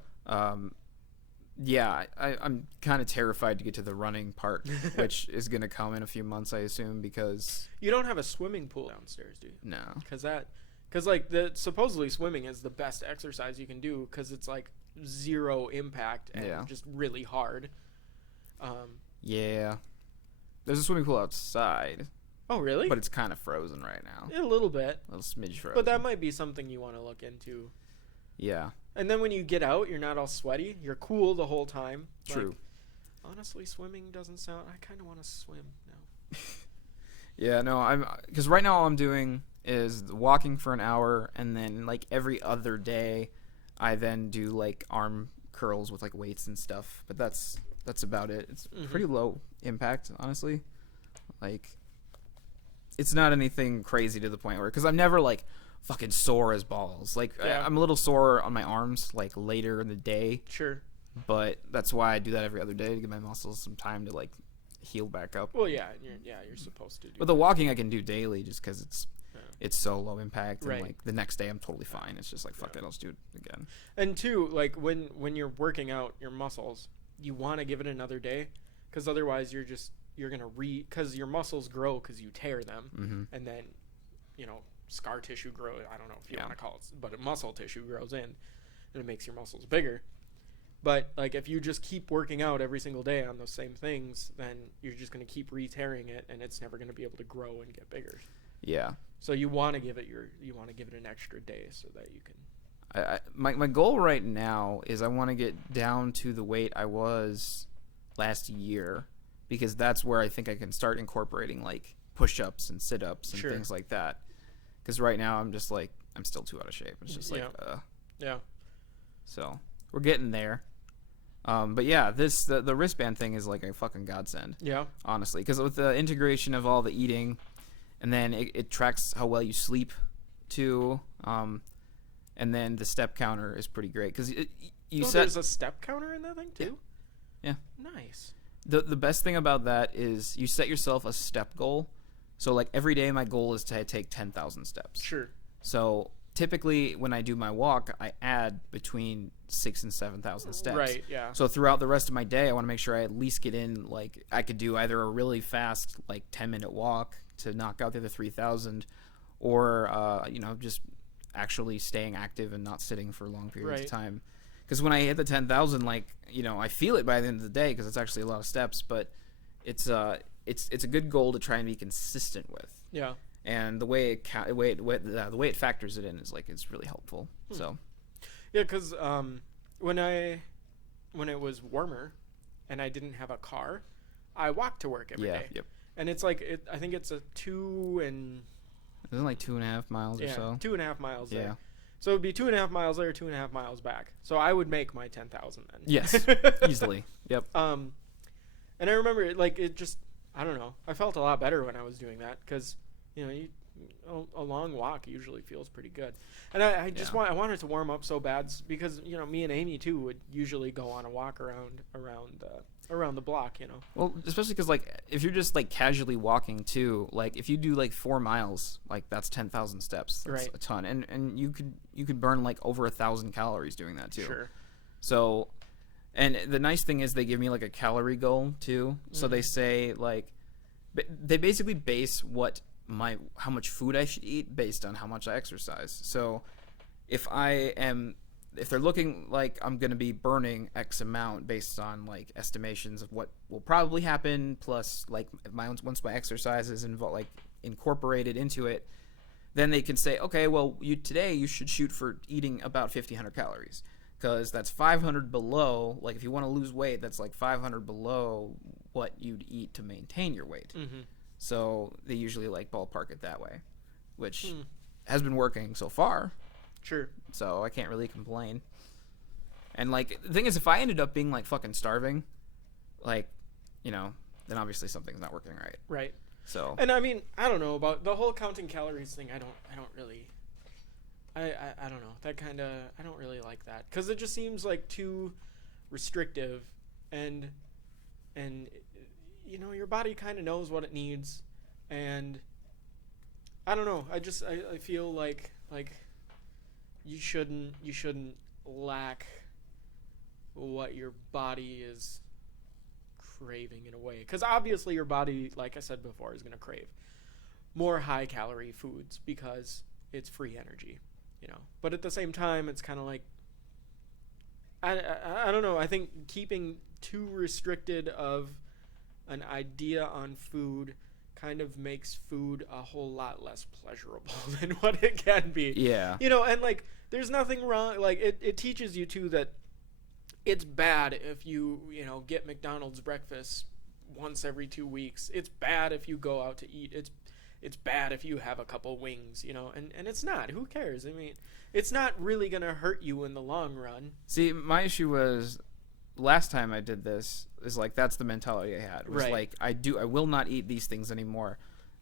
Yeah, I'm kind of terrified to get to the running part, which is going to come in a few months, I assume, because You don't have a swimming pool downstairs, do you? no. Because like supposedly swimming is the best exercise you can do, because it's like zero impact and Yeah. just really hard. Yeah. There's a swimming pool outside, Oh really? but it's kind of frozen right now. A little bit, A little smidge frozen. but that might be something you want to look into. Yeah, And then when you get out, you're not all sweaty. You're cool the whole time. true. Like, honestly, swimming doesn't sound. I kind of want to swim now. Yeah, no, I'm because right now all I'm doing is walking for an hour, and then like every other day, I then do like arm curls with like weights and stuff. But that's about it. It's pretty low impact, honestly. Like, it's not anything crazy to the point where because I'm never like fucking sore as balls. Like Yeah. I'm a little sore on my arms like later in the day, Sure. but that's why I do that every other day to give my muscles some time to like heal back up. Well, yeah, you're supposed to do. But the walking I can do daily just because Yeah. it's so low impact, and Right. like the next day I'm totally fine. It's just like fuck it, let's do it again. And two, like when you're working out your muscles, you want to give it another day, because otherwise you're gonna because your muscles grow because you tear them, and then scar tissue grows. I don't know if you want to call it, but muscle tissue grows in, and it makes your muscles bigger. But like if you just keep working out every single day on those same things, then you're just gonna keep re-tearing it, and it's never gonna be able to grow and get bigger. Yeah. So you want to give it an extra day so that you can. My goal right now is I want to get down to the weight I was last year, because that's where I think I can start incorporating like push-ups and sit-ups and Sure. things like that. Because right now I'm just like I'm still too out of shape. It's just like Yeah. So we're getting there. But yeah, the wristband thing is like a fucking godsend, Yeah. honestly, because with the integration of all the eating, and then it tracks how well you sleep too, and then the step counter is pretty great because you set There's a step counter in that thing too. Yeah. Nice. the best thing about that is you set yourself a step goal. So like every day my goal is to take 10,000 steps. Sure. So typically when I do my walk, I add between 6,000 and 7,000 steps. Right. Yeah. So throughout the rest of my day, I want to make sure I at least get in, like, I could do either a really fast, like, 10-minute walk to knock out the other 3,000, or, just actually staying active and not sitting for long periods Right. of time. Because when I hit the 10,000, like, I feel it by the end of the day because it's actually a lot of steps, but it's a good goal to try and be consistent with. Yeah. And the way it factors it in is, like, it's really helpful. So, Yeah, because when it was warmer and I didn't have a car, I walked to work every day. Yep. And it's like I think it's a 2 and Isn't it like 2.5 miles or so? 2.5 miles Yeah. there. So it'd be 2.5 miles there, 2.5 miles back. So I would make my 10,000 then. Yes, easily. Yep. And I remember it just, I don't know. I felt a lot better when I was doing that because, a long walk usually feels pretty good. And I just Yeah. I wanted to warm up so bad because, me and Amy too would usually go on a walk around the block, Well, especially because, like, if you're just, like, casually walking, too, like, if you do, like, 4 miles, like, that's 10,000 steps. That's Right. a ton. And you could burn, like, over 1,000 calories doing that, too. Sure. So, and the nice thing is they give me, like, a calorie goal, too. So they say, like, they basically base how much food I should eat based on how much I exercise. So if they're looking like I'm going to be burning X amount based on, like, estimations of what will probably happen, plus, like, once my exercise is incorporated into it, then they can say, okay, well, today you should shoot for eating about 1,500 calories, because that's 500 below. Like, if you want to lose weight, that's like 500 below what you'd eat to maintain your weight. Mm-hmm. So they usually, like, ballpark it that way, which has been working so far. Sure. So I can't really complain. And, like, the thing is, if I ended up being, like, fucking starving, like, then obviously something's not working right. Right. So And I mean, I don't know about the whole counting calories thing. I don't really. I don't know. That kind of, I don't really like that because it just seems like too restrictive, and your body kind of knows what it needs, and I don't know. I feel like you shouldn't lack what your body is craving in a way, because obviously your body, like I said before, is going to crave more high calorie foods because it's free energy, but at the same time it's kind of like I don't know. I think keeping too restricted of an idea on food kind of makes food a whole lot less pleasurable than what it can be. yeah. And like there's nothing wrong, like it teaches you too that it's bad if you get McDonald's breakfast once every 2 weeks. It's bad if you go out to eat. it's bad if you have a couple wings, you know, and it's not. Who cares? I mean, it's not really gonna hurt you in the long run. See, my issue was last time I did this is like that's the mentality I had. It was Right. like I will not eat these things anymore.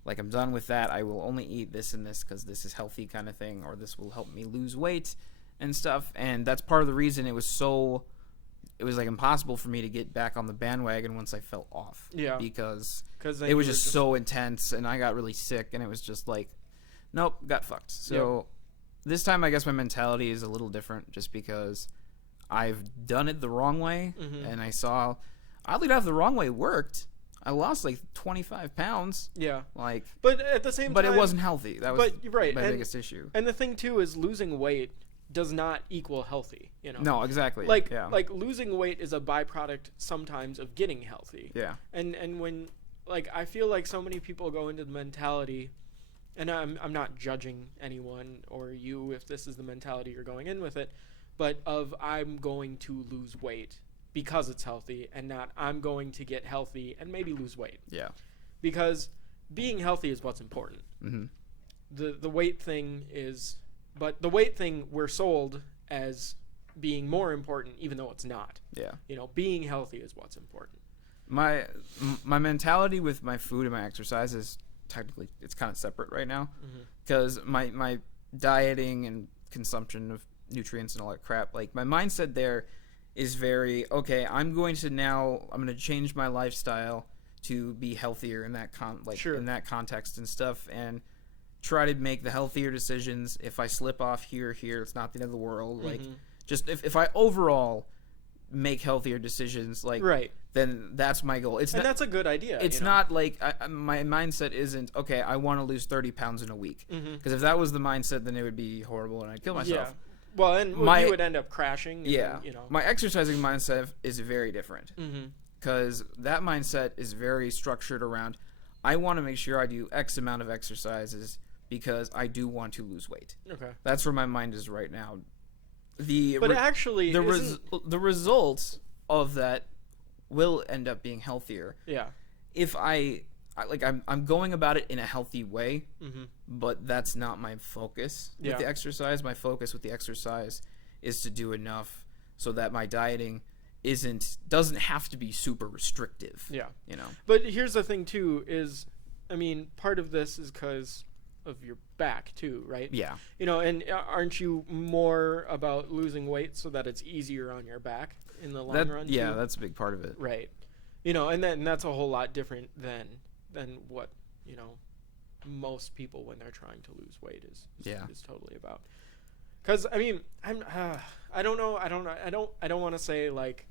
Like I'm done with that. I will only eat this and this because this is healthy kind of thing, or this will help me lose weight and stuff. And that's part of the reason it was like impossible for me to get back on the bandwagon once I fell off. Yeah. Because Because it was just so intense, and I got really sick, and it was just like, nope, got fucked. So this time, I guess my mentality is a little different, just because I've done it the wrong way, and I saw, oddly enough, the wrong way worked. I lost like 25 pounds. Yeah. Like, But at the same time, but it wasn't healthy. That was But right, my and- biggest issue. And the thing too is losing weight does not equal healthy. You know. No, exactly. Like yeah. like losing weight is a byproduct sometimes of getting healthy. yeah. And when like I feel like so many people go into the mentality, and I'm not judging anyone or you if this is the mentality you're going in with it, but of I'm going to lose weight because it's healthy, and not I'm going to get healthy and maybe lose weight, Yeah. because being healthy is what's important. Mm-hmm. The weight thing is, but the weight thing we're sold as being more important, even though it's not. Yeah. You know, being healthy is what's important. My mentality with my food and my exercise is technically it's kind of separate right now, because my dieting and consumption of nutrients and all that crap, like my mindset there is very okay. I'm going to change my lifestyle to be healthier in that Sure. in that context and stuff, and try to make the healthier decisions. If I slip off here, it's not the end of the world. Like, just if I overall make healthier decisions, like, Right. then that's my goal. It's And not, that's a good idea. it's you know? not like my mindset isn't okay. I want to lose 30 pounds in a week, because if that was the mindset, then it would be horrible and I'd kill myself. Yeah. Well, and you would end up crashing. And Yeah, then, you know. my exercising mindset is very different, because that mindset is very structured around I want to make sure I do X amount of exercises because I do want to lose weight. Okay. That's where my mind is right now. But actually, The results of that will end up being healthier yeah. if I'm going about it in a healthy way, but that's not my focus with Yeah. the exercise. My focus with the exercise is to do enough so that my dieting doesn't have to be super restrictive. Yeah. You know. But here's the thing too: is, I mean, part of this is because of your back too, right? Yeah. You know, and aren't you more about losing weight so that it's easier on your back in the long run? Yeah, too? that's a big part of it. Right. You know, and that's a whole lot different than what, you know, most people when they're trying to lose weight is totally about. Cuz I mean, I don't know, I don't want to say like,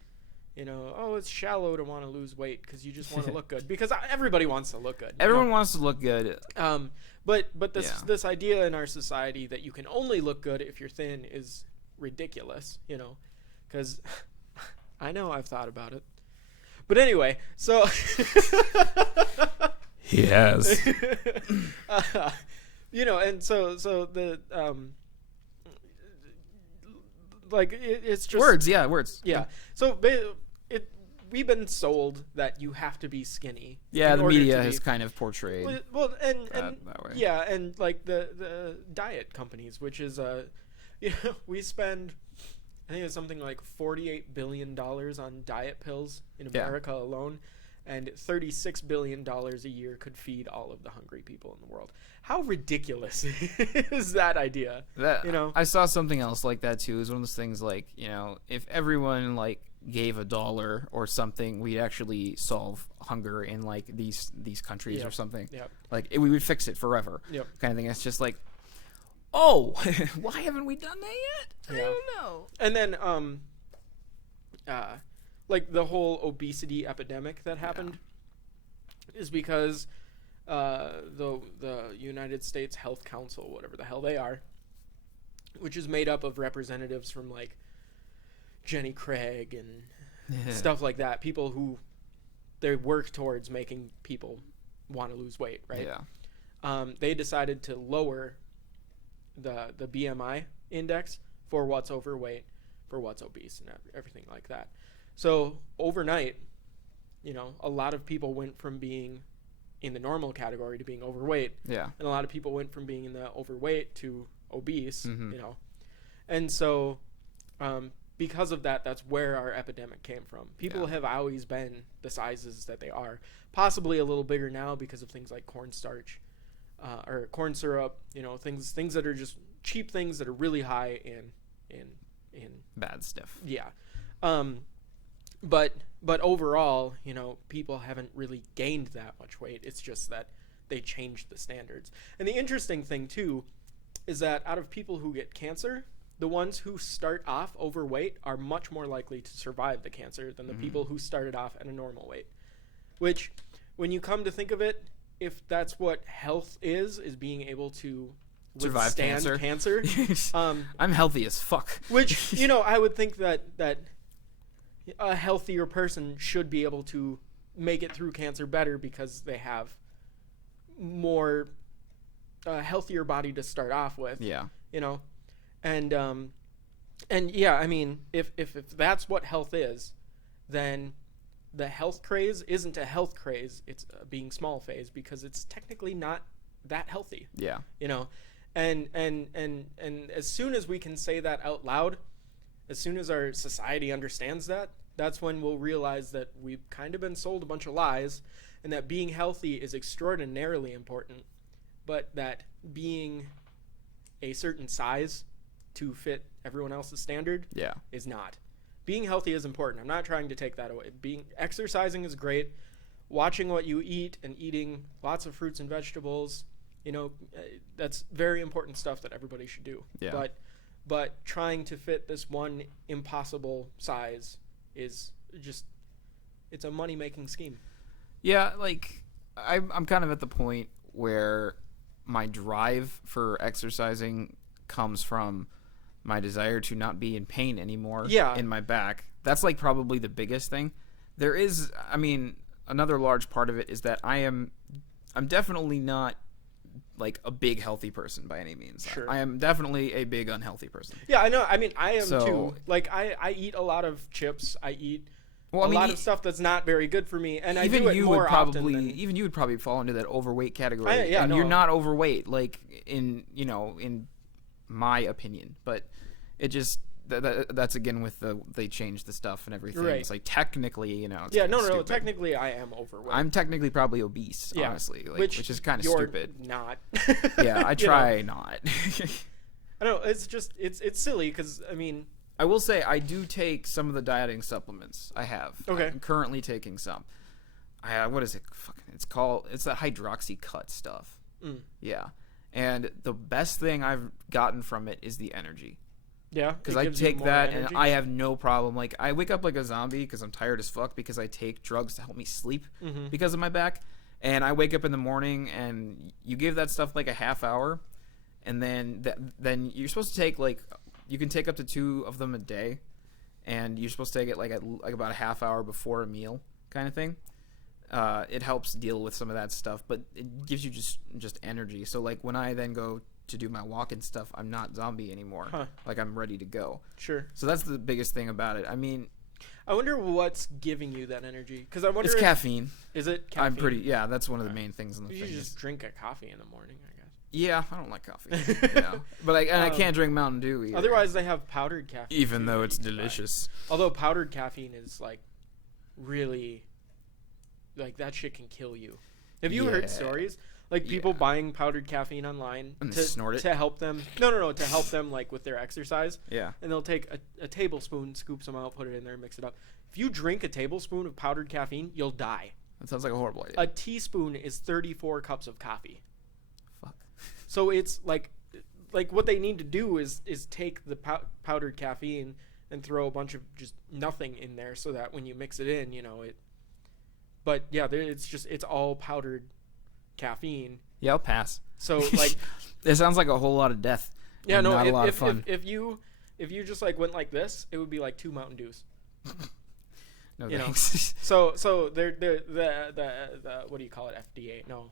you know, oh, it's shallow to want to lose weight cuz you just want to look good, because everybody wants to look good. you Everyone know? wants to look good. But this Yeah. this idea in our society that you can only look good if you're thin is ridiculous, you know, because I know I've thought about it. But anyway, so He has. you know, and so the like it's just words. Yeah. So we've been sold that you have to be skinny. Yeah, in the order media to has be, kind of portrayed well, and that way. yeah, and like the diet companies, which is you know, we spend, I think it's something like $48 billion on diet pills in Yeah. America alone, and $36 billion a year could feed all of the hungry people in the world. How ridiculous is that idea? That, you know? I saw something else like that too. It was one of those things like, you know, if everyone like gave $1 or something, we'd actually solve hunger in like these countries Yep. or something. Yep. Like we would fix it forever. Yep. Kind of thing. It's just like, oh, why haven't we done that yet? I Yeah. don't know. And then like the whole obesity epidemic that happened is because the United States Health Council, whatever the hell they are, which is made up of representatives from like Jenny Craig and stuff like that, people who they work towards making people want to lose weight, right? Yeah. They decided to lower the BMI index for what's overweight, for what's obese, and everything like that. So overnight, you know, a lot of people went from being in the normal category to being overweight, Yeah. and a lot of people went from being in the overweight to obese, Mhm. you know, and so because of that, that's where our epidemic came from. People Yeah. have always been the sizes that they are, possibly a little bigger now because of things like cornstarch or corn syrup, you know, things that are just cheap things that are really high in Bad stuff. yeah. But overall, you know, people haven't really gained that much weight. It's just that they changed the standards. And the interesting thing too is that out of people who get cancer, the ones who start off overweight are much more likely to survive the cancer than the people who started off at a normal weight. Which, when you come to think of it, if that's what health is being able to Survive withstand cancer, I'm healthy as fuck. which, you know, I would think that a healthier person should be able to make it through cancer better because they have more healthier body to start off with. Yeah. You know, and yeah, I mean, if that's what health is, then the health craze isn't a health craze. It's a being small phase because it's technically not that healthy. Yeah. You know, and as soon as we can say that out loud, as soon as our society understands that, that's when we'll realize that we've kind of been sold a bunch of lies, and that being healthy is extraordinarily important, but that being a certain size to fit everyone else's standard Yeah. is not. Being healthy is important. I'm not trying to take that away. Exercising is great. Watching what you eat and eating lots of fruits and vegetables, you know, that's very important stuff that everybody should do. Yeah. But trying to fit this one impossible size is just, it's a money-making scheme. Yeah, like I'm kind of at the point where my drive for exercising comes from my desire to not be in pain anymore in my back. That's like probably the biggest thing. There is, I mean, another large part of it is that I'm definitely not like a big healthy person by any means. Sure. I am definitely a big unhealthy person. Yeah, I know. I mean, I am So- too. Like, I eat a lot of chips. I eat Well, I a mean, lot of stuff that's not very good for me, and I even do it you more would probably often than... even you would probably fall into that overweight category. Yeah, and no. you're not overweight, like in my opinion, but it just that's again with they changed the stuff and everything. Right. It's like technically, it's Yeah, kinda no. stupid. Technically, I am overweight. I'm technically probably obese, Yeah, honestly, like, which which is kind of you're stupid. not. Yeah, I You know? try not. I don't know. It's just it's silly because I mean, I will say I do take some of the dieting supplements. I have. Okay. I'm currently taking some. What is it? It's the hydroxy cut stuff. Mm. Yeah. And the best thing I've gotten from it is the energy. yeah, Because it I gives you take more that energy. and I have no problem. Like, I wake up like a zombie because I'm tired as fuck because I take drugs to help me sleep Mhm. because of my back. And I wake up in the morning and you give that stuff like a half hour. And then you're supposed to take like, you can take up to 2 of them a day. And you're supposed to take it like about a half hour before a meal kind of thing. It helps deal with some of that stuff, but it gives you just energy. So like when I then go to do my walk and stuff, I'm not zombie anymore. Huh. Like I'm ready to go. Sure. So that's the biggest thing about it. I mean, I wonder what's giving you that energy. Because I wonder it's if, caffeine. Is it caffeine? Yeah, that's one of the main things in the You thing. should is- just drink a coffee in the morning, I guess. Yeah, I don't like coffee. Yeah, but I can't drink Mountain Dew either. Otherwise, they have powdered caffeine. even too though that it's you can buy. delicious. Although powdered caffeine is like really, like that shit can kill you. Have you heard Yeah. stories like people Yeah. buying powdered caffeine online And they to snort it? to help them? No, to help them like with their exercise, Yeah. and they'll take a tablespoon, scoop some out, put it in there, mix it up. If you drink a tablespoon of powdered caffeine, you'll die. That sounds like a horrible idea. A teaspoon is 34 cups of coffee. Fuck. So it's like what they need to do is take the powdered caffeine and throw a bunch of just nothing in there so that when you mix it in, it. But yeah, it's all powdered caffeine. Yeah, I'll pass. So like It sounds like a whole lot of death. yeah, and no, not a lot of if fun. if you just like went like this, it would be like 2 Mountain Dews. No you know. thanks. So they're the what do you call it? FDA? No.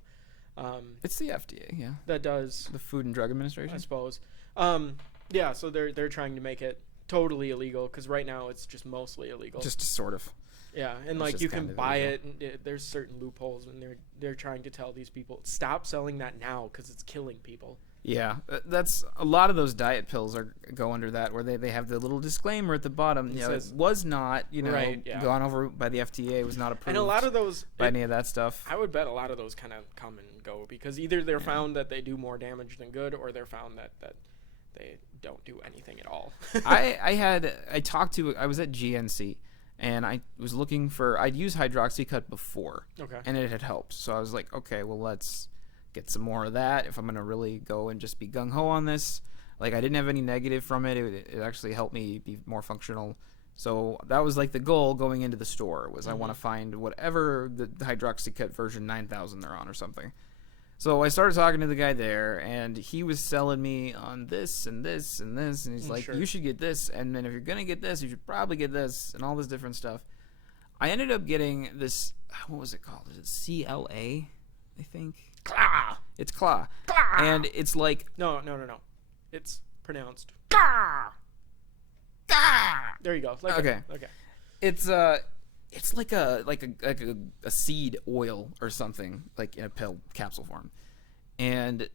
It's the FDA, yeah. That does, The Food and Drug I Administration. suppose. Yeah, so they're trying to make it totally illegal because right now it's just mostly illegal. Just sort of. Yeah, and It's like just you kind can of buy illegal. it, and there's certain loopholes, and they're trying to tell these people stop selling that now because it's killing people. Yeah, that's a lot of those diet pills go under that, where they have the little disclaimer at the bottom. It You know, says- it was not, Right, yeah. gone over by the FDA, was not approved And a lot of those, by any of that stuff. I would bet a lot of those kind of come and go because either they're Yeah. found that they do more damage than good, or they're found that they don't do anything at all. I was at GNC, and I was looking for, I'd used Hydroxycut before, Okay. and it had helped. So I was like, okay, well, let's get some more of that if I'm going to really go and just be gung-ho on this. Like, I didn't have any negative from it. It actually helped me be more functional. So that was like the goal going into the store, was I want to find whatever the Hydroxycut version 9000 they're on or something. So I started talking to the guy there, and he was selling me on this and this and this, and he's like, Sure. you should get this, and then if you're going to get this, you should probably get this, and all this different stuff. I ended up getting this, what was it called? Is it CLA, I think? Claw! It's Claw. Claw! And it's like, No. It's pronounced. Claw! Claw! There you go. Okay. Okay. it's like a seed oil or something, like in a pill capsule form. And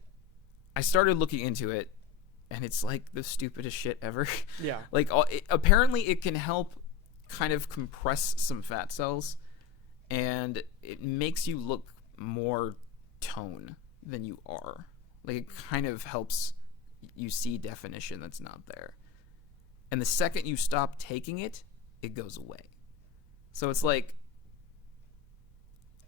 I started looking into it, and it's like the stupidest shit ever. Yeah. Like, apparently it can help kind of compress some fat cells, and it makes you look more tone than you are. Like, it kind of helps you see definition that's not there. And the second you stop taking it, it goes away. So it's like,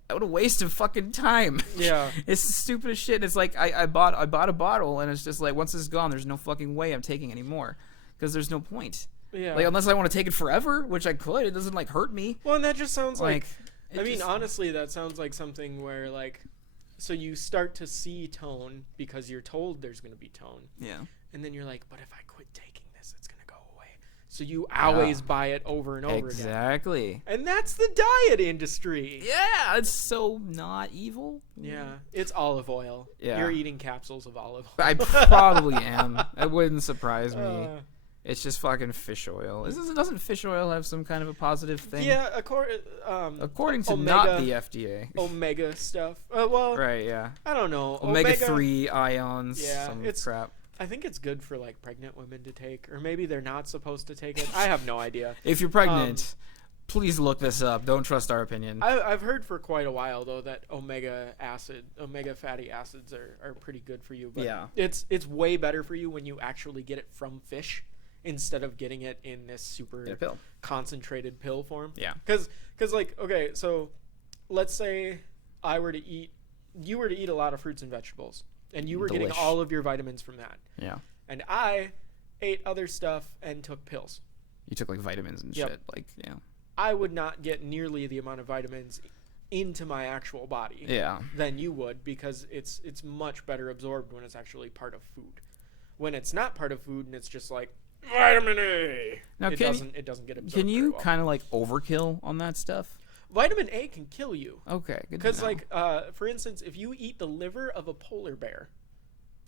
what a waste of fucking time. Yeah. It's the stupidest shit. It's like I bought a bottle, and it's just like, once it's gone, there's no fucking way I'm taking any more, because there's no point. Yeah. Like, unless I want to take it forever, which I could. It doesn't like hurt me. Well, and that just sounds like. it I mean, just- honestly, that sounds like something where like, so you start to see tone because you're told there's going to be tone, yeah. and then you're like, but if I quit taking this, it's going to go away. So you always buy it over and over again. Exactly. And that's the diet industry. Yeah, it's so not evil. Yeah, it's olive oil. Yeah. You're eating capsules of olive oil. I probably am. It wouldn't surprise me. Uh, It's just fucking fish oil. Doesn't fish oil have some kind of a positive thing? yeah, According to omega, not the FDA. omega stuff. Well, Right, yeah. I don't know. Omega-3 ions, Yeah, some it's- crap. I think it's good for like pregnant women to take, or maybe they're not supposed to take it. I have no idea. If you're pregnant, please look this up. Don't trust our opinion. I've heard for quite a while though that omega fatty acids are pretty good for you. But Yeah. it's way better for you when you actually get it from fish instead of getting it in this super In a pill. concentrated pill form. Yeah. Because like, okay, so let's say you were to eat a lot of fruits and vegetables, and you were getting Delish. all of your vitamins from that, Yeah. and I ate other stuff and took pills. You took like vitamins and Yep. shit. Like, yeah. I would not get nearly the amount of vitamins into my actual body Yeah. than you would, because it's much better absorbed when it's actually part of food. When it's not part of food and it's just like vitamin A, Now, it doesn't get absorbed. can you very well. kind of like overkill on that stuff? Vitamin A can kill you. Okay, good. Because, to know. like, for instance, if you eat the liver of a polar bear,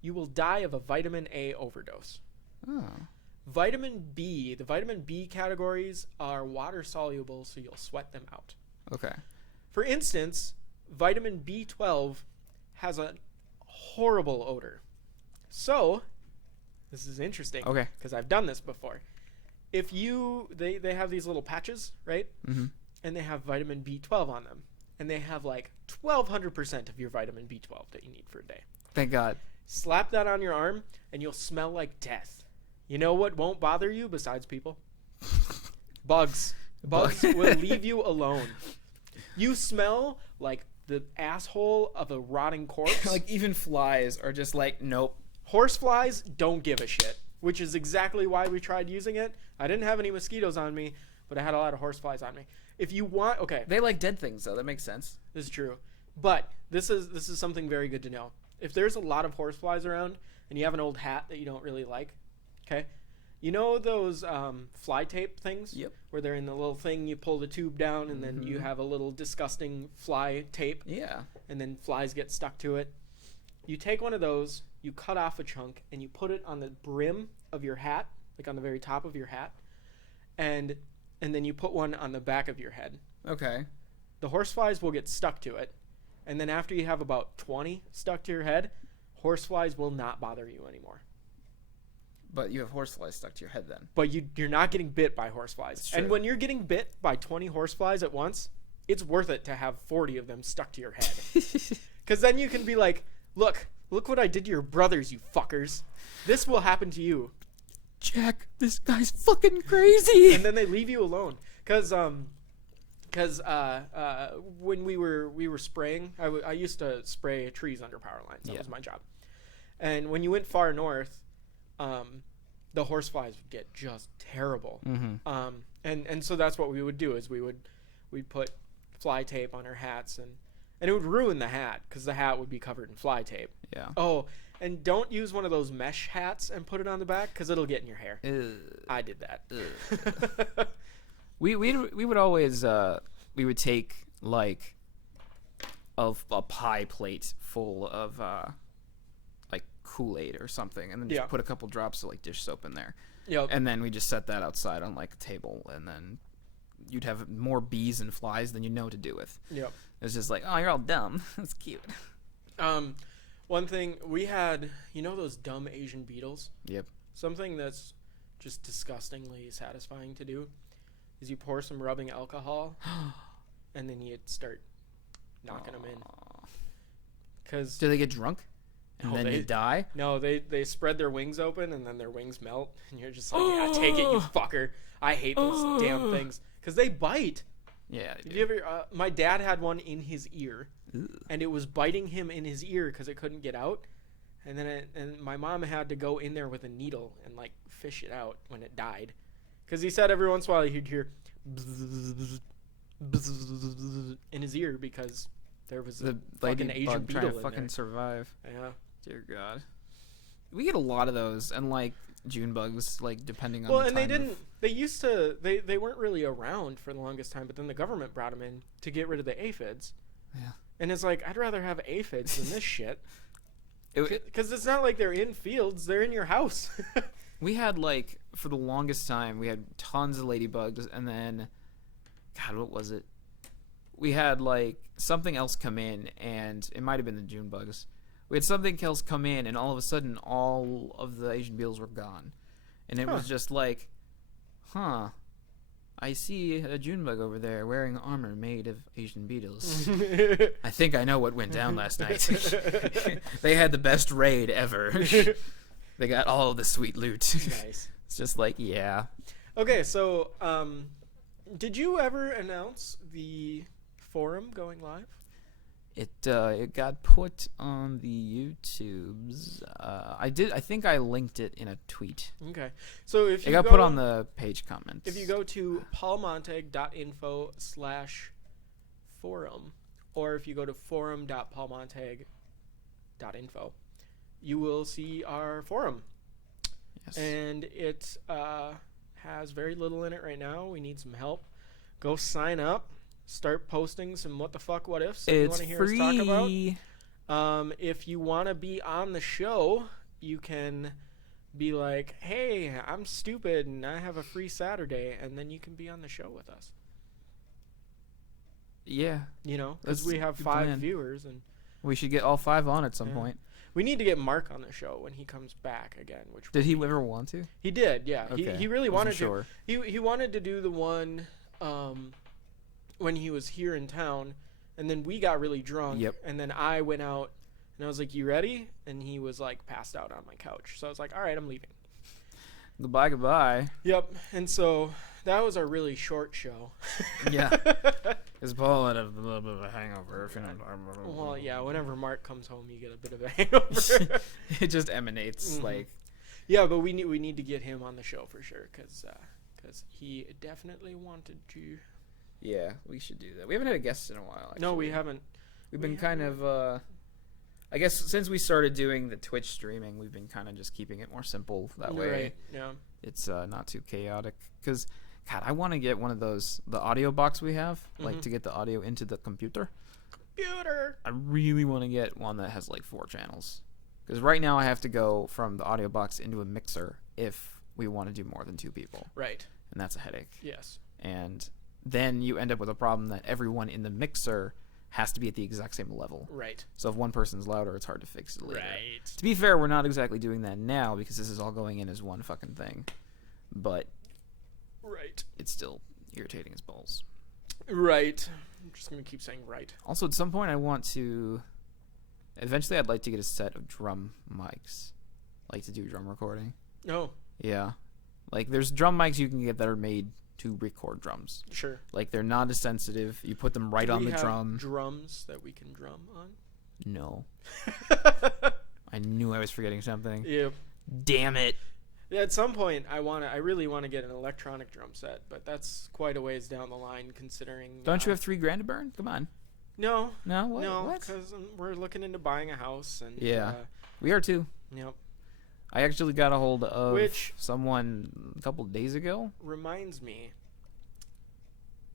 you will die of a vitamin A overdose. Oh. Vitamin B, the vitamin B categories are water soluble, so you'll sweat them out. Okay. For instance, vitamin B12 has a horrible odor. So, this is interesting. Okay. Because I've done this before. If they have these little patches, right? Mm-hmm. And they have vitamin B12 on them. And they have like 1,200% of your vitamin B12 that you need for a day. Thank God. Slap that on your arm, and you'll smell like death. You know what won't bother you besides people? Bugs. Bugs will leave you alone. You smell like the asshole of a rotting corpse. Like, even flies are just like, nope. Horseflies don't give a shit, which is exactly why we tried using it. I didn't have any mosquitoes on me, but I had a lot of horseflies on me. If you want, okay, They like dead things, though. That makes sense. this is true. But this is something very good to know. If there's a lot of horseflies around and you have an old hat that you don't really like, okay, you know those fly tape things? Yep. Where they're in the little thing, you pull the tube down, and then you have a little disgusting fly tape, Yeah. and then flies get stuck to it. You take one of those, you cut off a chunk, and you put it on the brim of your hat, like on the very top of your hat, and then you put one on the back of your head, Okay. The horseflies will get stuck to it, and then after you have about 20 stuck to your head, horseflies will not bother you anymore. But you have horseflies stuck to your head then. But you're not getting bit by horseflies. That's true. And when you're getting bit by 20 horseflies at once, it's worth it to have 40 of them stuck to your head. Because then you can be like, look what I did to your brothers, you fuckers. This will happen to you. Jack, this guy's fucking crazy. And then they leave you alone. Because when we were spraying, I used to spray trees under power lines. That was my job. And when you went far north, the horseflies would get just terrible. Mm-hmm. And so that's what we would do is we'd put fly tape on our hats and it would ruin the hat because the hat would be covered in fly tape. Yeah. Oh, and don't use one of those mesh hats and put it on the back because it'll get in your hair. I did that. We would always we would take like a pie plate full of like Kool-Aid or something, and then just put a couple drops of like dish soap in there. Yep. And then we just set that outside on like a table, and then you'd have more bees and flies than you know what to do with. Yep. It's just like, oh, you're all dumb. That's cute. One thing we had, you know those dumb Asian beetles? Yep. Something that's just disgustingly satisfying to do is you pour some rubbing alcohol and then you start knocking them in. Cause Do they get drunk? And then you die? No, they spread their wings open and then their wings melt and you're just like, yeah, take it, you fucker. I hate those damn things because they bite. Yeah. Did you ever? My dad had one in his ear, and it was biting him in his ear because it couldn't get out. And then my mom had to go in there with a needle and like fish it out when it died, because he said every once in a while he'd hear bzz, bzz in his ear because there was a fucking Asian beetle trying to in fucking there. survive. Yeah. Dear God. We get a lot of those, and like June bugs, like depending on. Well, the and they time didn't. They used to. They weren't really around for the longest time, but then the government brought them in to get rid of the aphids. Yeah. And it's like I'd rather have aphids than this shit. It, Because it's not like they're in fields; they're in your house. we had like for the longest time we had tons of ladybugs, and then, God, what was it? We had like something else come in, and it might have been the June bugs. We had something else come in, and all of a sudden, all of the Asian beetles were gone, and it was just like, huh. I see a June bug over there wearing armor made of Asian beetles. I think I know what went down last night. They had the best raid ever. They got all of the sweet loot. Nice. It's just like, yeah. Okay, so did you ever announce the forum going live? It got put on the YouTubes. I did. I think I linked it in a tweet. Okay, so if you It got put on the page comments. If you go to paulmontag.info/forum, or if you go to forum.paulmontag.info, you will see our forum. Yes. And it has very little in it right now. We need some help. Go sign up. Start posting some what the fuck what ifs that you want to hear us talk about. If you want to be on the show, you can be like, hey, I'm stupid and I have a free Saturday, and then you can be on the show with us. Yeah. You know, because That's we a have good 5 plan. viewers, and We should get all 5 on at some Yeah. point. we need to get Mark on the show when he comes back again. Which Did he ever want to? He did, yeah. Okay. He really Wasn't wanted sure. to. He wanted to do the one when he was here in town, and then we got really drunk. Yep. And then I went out, and I was like, "You ready?" And he was like passed out on my couch. So I was like, "All right, I'm leaving." Goodbye, goodbye. Yep. And so that was a really short show. Yeah. Because Paul had a little bit of a hangover. Well, yeah. Whenever Mark comes home, you get a bit of a hangover. It just emanates Mhm. like. Yeah, but we need to get him on the show for sure, because he definitely wanted to. Yeah, we should do that. We haven't had a guest in a while. Actually. No, we haven't. We've we been kind haven't. of. I guess since we started doing the Twitch streaming, we've been kind of just keeping it more simple that way. Right. Yeah. It's not too chaotic. Because, God, I want to get one of those the audio box we have, like Mhm. to get the audio into the computer. Computer. I really want to get one that has like 4 channels. Because right now I have to go from the audio box into a mixer if we want to do more than 2 people, Right. and that's a headache. Yes. And then you end up with a problem that everyone in the mixer has to be at the exact same level. Right. So if one person's louder, it's hard to fix it later. Right. To be fair, we're not exactly doing that now because this is all going in as one fucking thing. But Right. it's still irritating as balls. Right. I'm just gonna keep saying right. Also, at some point, eventually I'd like to get a set of drum mics. Like to do drum recording. Oh, Yeah. Like there's drum mics you can get that are made to record drums. sure. Like they're not as sensitive. You put them right Do on we the have drum. drums that we can drum on. No. I knew I was forgetting something. Yep. Damn it. At some point, I really want to get an electronic drum set, but that's quite a ways down the line, considering. Don't you have $3,000 to burn? Come on. No, No. What? no, What? because we're looking into buying a house, and Yeah. We are too. Yep. I actually got a hold of Which- someone a couple days ago. Reminds me.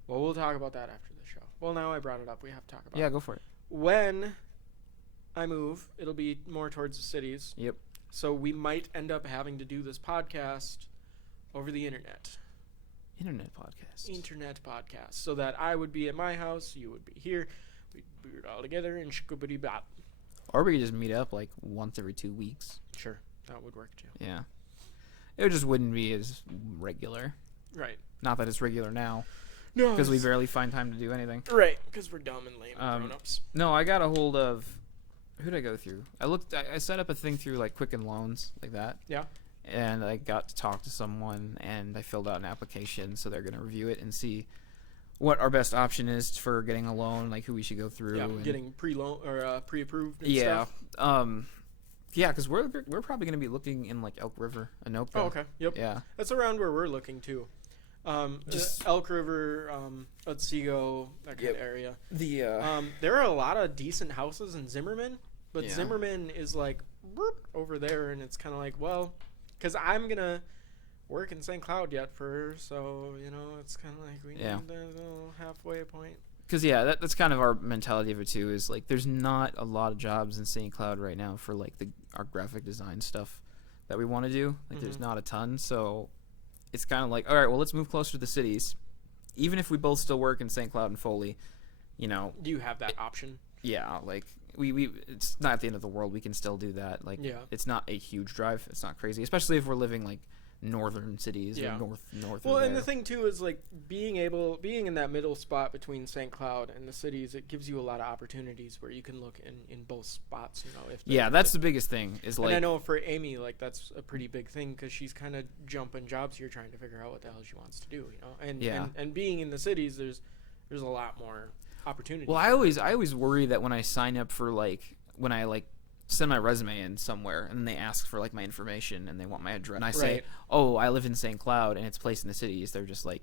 Well, we'll talk about that after the show. Well, now I brought it up. We have to talk about Yeah, it. go for it. When I move, it'll be more towards the cities. Yep. So we might end up having to do this podcast over the internet. Internet podcast. Internet podcast. So that I would be at my house, you would be here. We'd be all together and shkubity bop. Or we could just meet up like once every 2 weeks. Sure, that would work too. Yeah. It just wouldn't be as regular. Right. Not that it's regular now, No, because we barely find time to do anything. Right, because we're dumb and lame Um, grown-ups. No, I got a hold of. Who did I go through? I set up a thing through like Quicken Loans, like that. Yeah. And I got to talk to someone, and I filled out an application, so they're going to review it and see what our best option is for getting a loan, like who we should go through. Yeah, and getting pre-loan or pre-approved and yeah, stuff. yeah, because we're probably going to be looking in like Elk River, Anoka. Oh, okay. Yep. Yeah. That's around where we're looking too. Just- Elk River, Otsego, that kind Yep. of area. The There are a lot of decent houses in Zimmerman, but Yeah. Zimmerman is like whoop, over there, and it's kind of like, well, because I'm gonna work in St. Cloud yet first, so it's kind of like we Yeah. need that little halfway point. Because that's kind of our mentality of it too. Is like there's not a lot of jobs in St. Cloud right now for like our graphic design stuff that we want to do. Like there's Mhm. not a ton, so it's kind of like, all right, well, let's move closer to the cities. Even if we both still work in St. Cloud and Foley, Do you have that option? yeah, like we it's not the end of the world. We can still do that. Like Yeah. it's not a huge drive. It's not crazy, especially if we're living like northern cities Yeah. or north. Well, of and there. the thing too is like being in that middle spot between St. Cloud and the cities, it gives you a lot of opportunities where you can look in both spots. If Yeah, that's the biggest thing. Is and like I know for Amy, like that's a pretty big thing because she's kind of jumping jobs here, trying to figure out what the hell she wants to do. And Yeah. and being in the cities, there's a lot more opportunities. Well, I always worry that when I sign up for when I send my resume in somewhere and they ask for like my information and they want my address and I say, Right. "Oh, I live in St. Cloud and it's placed in the cities." They're just like,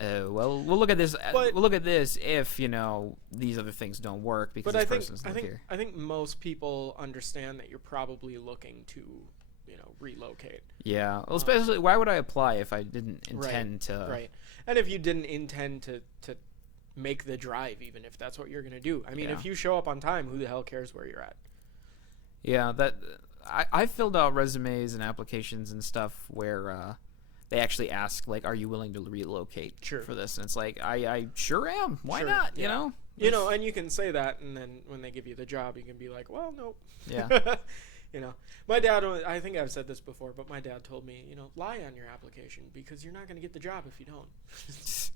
well, we'll look at this. But- We'll look at this if these other things don't work because But this I think person's I not think here. I think most people understand that you're probably looking to relocate. Yeah, well, especially why would I apply if I didn't Right, intend to? Right. And if you didn't intend to make the drive, even if that's what you're going to do. I mean, Yeah. if you show up on time, who the hell cares where you're at? Yeah, I filled out resumes and applications and stuff where they actually ask like, "Are you willing to relocate Sure. for this?" And it's like, I sure am. Why Sure, not? yeah. And you can say that, and then when they give you the job, you can be like, well, no. Yeah. My dad, I think I've said this before, but my dad told me, lie on your application because you're not going to get the job if you don't.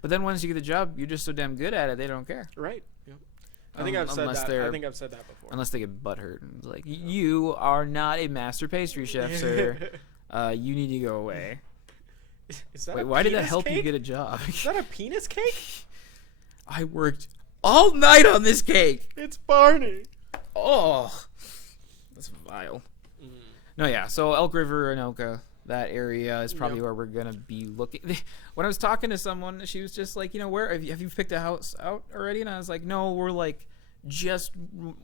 But then once you get the job, you're just so damn good at it, they don't care. Right. Yep. I think I've said Unless that. they're- I think I've said that before. Unless they get butthurt and it's like, "You are not a master pastry chef, sir. You need to go away." Is that Wait, a why did that penis help you cake? get a job? Is that a penis cake? I worked all night on this cake. It's Barney. Oh, that's vile. Mm. No, yeah. So Elk River, Anoka, that area is probably Yep. where we're gonna be looking. When I was talking to someone, she was just like, "Where have you picked a house out already?" And I was like, "No, we're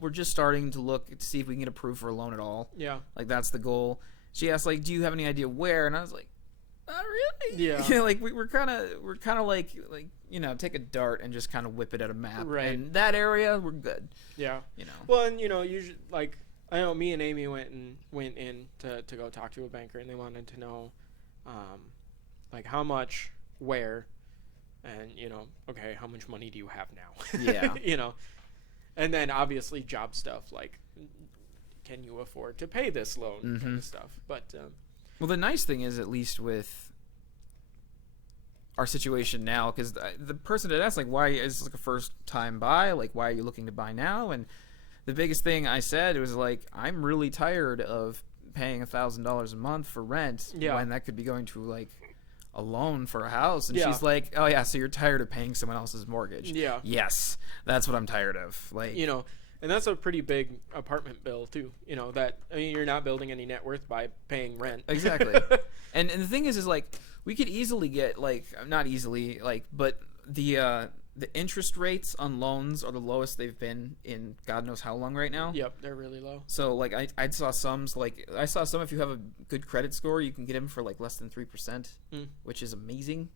just starting to look to see if we can get approved for a loan at all. Yeah. Like that's the goal." She asked like, "Do you have any idea where?" And I was like, "Not really." Yeah. Like we're kind of like take a dart and just kind of whip it at a map. Right. And that area, we're good. Yeah. You know. Well, and usually, like, I know me and Amy went in to go talk to a banker, and they wanted to know, like, how much, where, and okay, how much money do you have now? Yeah. And then obviously job stuff like, can you afford to pay this loan kind Mhm. of stuff. But Well, the nice thing is, at least with our situation now, because the person that asked, like, why is this like a first time buy? Like, why are you looking to buy now? And the biggest thing I said was like, I'm really tired of paying $1,000 a month for rent Yeah. when that could be going to like a loan for a house. And Yeah. she's like, oh yeah, so you're tired of paying someone else's mortgage? yeah, Yes, that's what I'm tired of. Like, and that's a pretty big apartment bill too. That you're not building any net worth by paying rent. Exactly. And the thing is like, we could easily get like, not easily, like, but the interest rates on loans are the lowest they've been in God knows how long right now. Yep, they're really low. So like I saw some if you have a good credit score, you can get them for like less than 3%, which is amazing.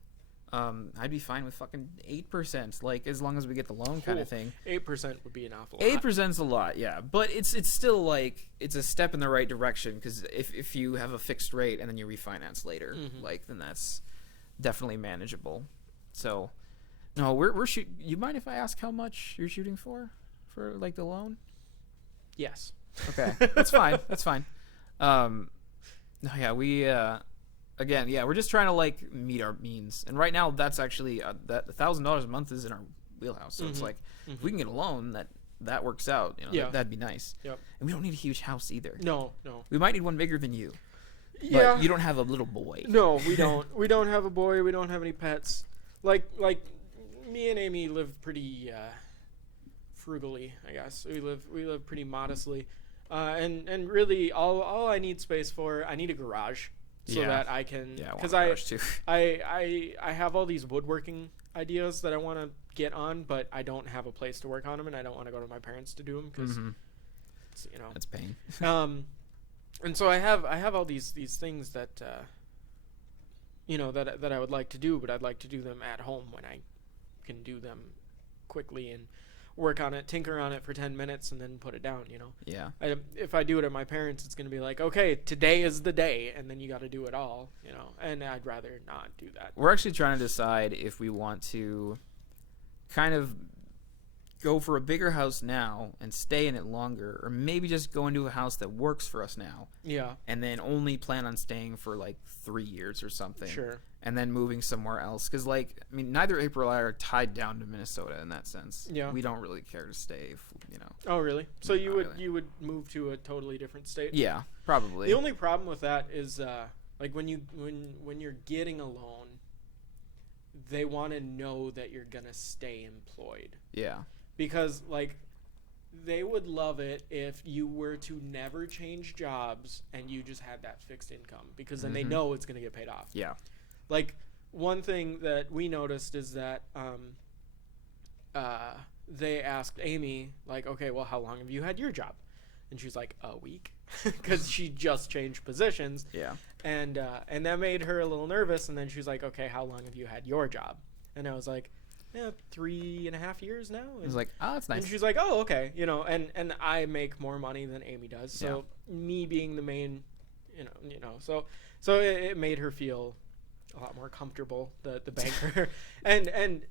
I'd be fine with fucking 8%, like as long as we get the loan kind Cool. of thing. 8% would be an awful lot. 8%'s a lot, yeah, but it's still like it's a step in the right direction, because if you have a fixed rate and then you refinance later, like then that's definitely manageable. So no, we're shooting. You mind if I ask how much you're shooting for like the loan? Yes. Okay, that's fine. That's fine. No, yeah, we again, yeah, we're just trying to like meet our means, and right now that's actually that $1,000 a month is in our wheelhouse. So it's like if we can get a loan that works out, Yeah. that'd be nice. Yep. And we don't need a huge house either. No. We might need one bigger than you. But Yeah. you don't have a little boy. No, we don't. We don't have a boy. We don't have any pets. Like me and Amy live pretty frugally, I guess. We live pretty modestly, and really all I need space for, I need a garage so Yeah. that I can, Yeah, because I want a garage, too. I have all these woodworking ideas that I want to get on, but I don't have a place to work on them, and I don't want to go to my parents to do them because Mhm. That's pain. and so I have all these things that that I would like to do, but I'd like to do them at home when I can do them quickly and work on it, tinker on it for 10 minutes and then put it down. Yeah. If I do it at my parents, it's going to be like, okay, today is the day, and then you got to do it all, and I'd rather not do that. We're actually trying to decide if we want to kind of go for a bigger house now and stay in it longer, or maybe just go into a house that works for us now Yeah, and then only plan on staying for like 3 years or something. sure. And then moving somewhere else, because neither April or I are tied down to Minnesota in that sense. Yeah. We don't really care to stay, Oh, really? So Not you would really. you would move to a totally different state? Yeah, probably. The only problem with that is like when you're getting a loan, they want to know that you're gonna stay employed, Yeah. because like they would love it if you were to never change jobs and you just had that fixed income, because then they Mhm. know it's gonna get paid off. Yeah. Like one thing that we noticed is that they asked Amy, like, okay, well, how long have you had your job? And she's like, a week, because she just changed positions. Yeah. And that made her a little nervous. And then she's like, okay, how long have you had your job? And I was like, 3.5 years now. It was like, oh, that's And nice. she's like, oh, okay, and I make more money than Amy does. So me being the main, so it made her feel a lot more comfortable, the banker. and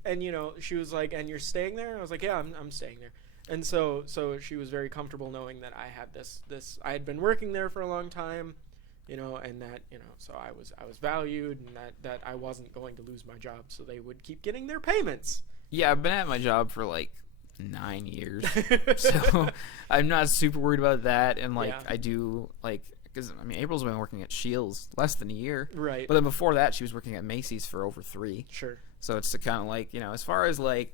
she was like, and you're staying there? And I was like, yeah, I'm staying there. And so she was very comfortable knowing that I had this I had been working there for a long time, and that, so I was valued, and that I wasn't going to lose my job, so they would keep getting their payments. Yeah, I've been at my job for like 9 years, so I'm not super worried about that. And like, Yeah. I do like, because April's been working at Shields less than a year, Right. but then before that, she was working at Macy's for over 3. Sure. So it's kind of like, as far as like,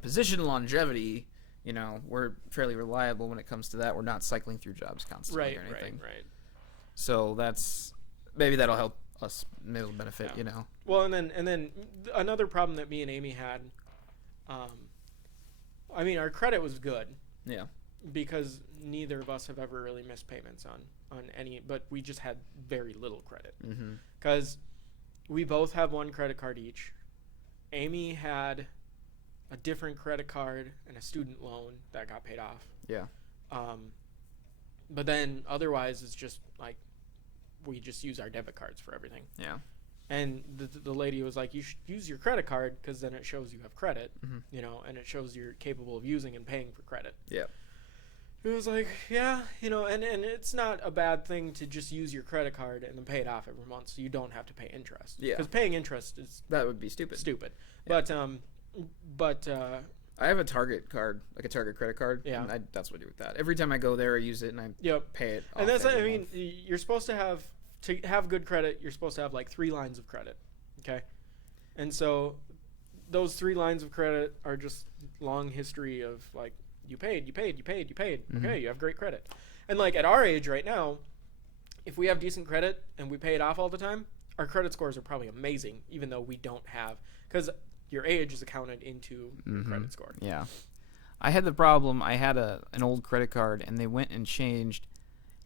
position longevity, we're fairly reliable when it comes to that. We're not cycling through jobs constantly Right, or anything. right. So maybe that'll help us. Maybe it'll benefit, Yeah. Well, and then another problem that me and Amy had, our credit was good Yeah. because neither of us have ever really missed payments on any, but we just had very little credit Mm-hmm. because we both have one credit card each. Amy had a different credit card and a student loan that got paid off. Yeah. But then otherwise it's just like we just use our debit cards for everything. Yeah. And the lady was like, you should use your credit card because then it shows you have credit, you know, and it shows you're capable of using and paying for credit. Yeah. It was like, yeah, you know, and it's not a bad thing to just use your credit card and then pay it off every month so you don't have to pay interest. Yeah. Because paying interest is That would be stupid. Yeah. But I have a Target card, like a Target credit card. Yeah. And that's what I do with that. Every time I go there, I use it and I yep. pay it. And off that's, I every mean, month. you're supposed to have good credit, you're supposed to have like 3 lines of credit. Okay. And so those 3 lines of credit are just long history of like, you paid. Okay, you have great credit. And like at our age right now, if we have decent credit and we pay it off all the time, our credit scores are probably amazing, even though we don't have, because your age is accounted into your credit score. Yeah. I had the problem. I had an old credit card, and they went and changed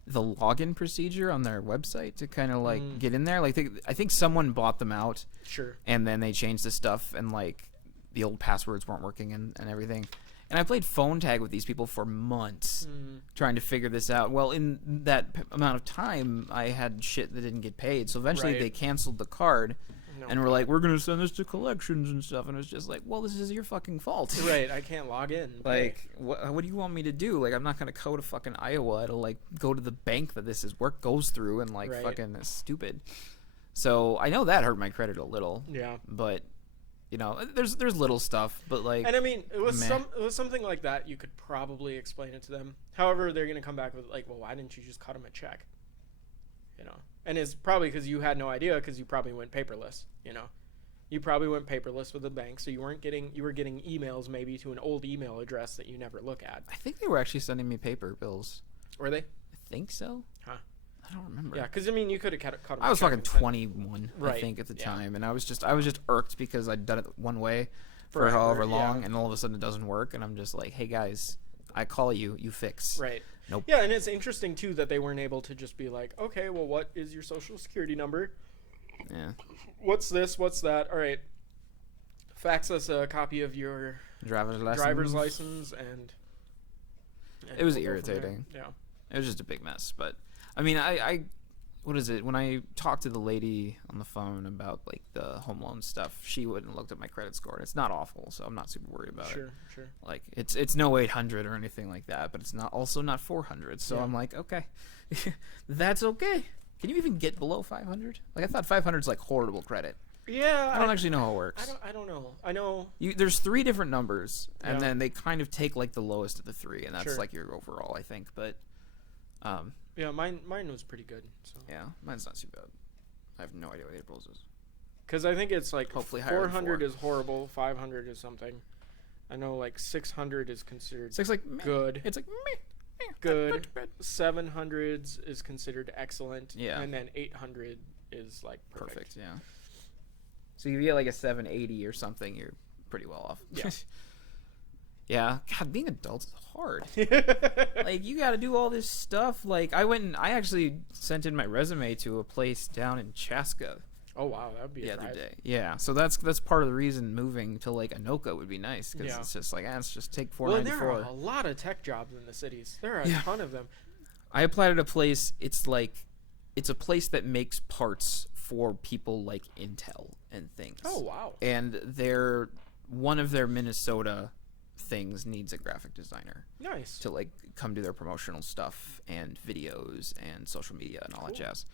the login procedure on their website to kind of like get in there. Like I think someone bought them out, Sure. and then they changed the stuff, and like the old passwords weren't working and everything. And I played phone tag with these people for months trying to figure this out. Well, in that amount of time, I had shit that didn't get paid. So eventually Right. they canceled the card No. and were like, we're going to send this to collections and stuff. And it was just like, well, this is your fucking fault. Right, I can't log in. Like, what do you want me to do? Like, I'm not going to code a fucking Iowa to, like, go to the bank that this is work goes through and, like, Right. fucking it's stupid. So I know that hurt my credit a little. Yeah. But, you know, there's little stuff. But, like, And I mean, it was meh. something like that. You could probably explain it to them. However, they're gonna come back with like, well, why didn't you just cut them a check? You know, and it's probably because you had no idea because you probably went paperless. You know, you probably went paperless with the bank, so you were getting emails maybe to an old email address that you never look at. I think they were actually sending me paper bills. Were they? I think so. Huh. I don't remember. Yeah, because I mean, you could have cut them. I was fucking 21, I Right, think, at the yeah. time, and I was just irked because I'd done it one way for Forever, however long, yeah. and all of a sudden it doesn't work, and I'm just like, hey guys, I call you, you fix. Right. Nope. Yeah, and it's interesting too that they weren't able to just be like, okay, well, what is your social security number? Yeah. What's this? What's that? All right. Fax us a copy of your Driver's license and It was we'll go from there. irritating. Yeah. It was just a big mess, but I mean, I what is it? When I talked to the lady on the phone about like the home loan stuff, she went and looked at my credit score, and it's not awful, so I'm not super worried about it. Sure. Like it's no 800 or anything like that, but it's not 400. So Yeah. I'm like, okay, that's okay. Can you even get below 500? Like I thought 500 is like horrible credit. Yeah. I don't actually know how it works. I don't know. I know. There's 3 different numbers, and Yeah. then they kind of take like the lowest of the 3, and that's Sure. like your overall, I think. But Yeah, mine was pretty good. So. yeah, mine's not too bad. I have no idea what April's is. Because I think it's like Hopefully higher than 400 4. is horrible, 500 is something. I know like 600 is considered It's like meh. good. It's like meh. Good. Not too bad. 700s is considered excellent. Yeah. And then 800 is like perfect. Yeah. So you get like a 780 or something, you're pretty well off. Yeah. Yeah. God, being adult is hard. Like you got to do all this stuff. Like I actually sent in my resume to a place down in Chaska Oh wow, that would be the a other drive. day. Yeah. So that's part of the reason moving to like Anoka would be nice because Yeah. it's just like let's just take Well, and there 494. are a lot of tech jobs in the cities. There are a Yeah. ton of them. I applied at a place. It's a place that makes parts for people like Intel and things. Oh wow. And one of their Minnesota things needs a graphic designer Nice. to like come do their promotional stuff and videos and social media and all that Cool. jazz.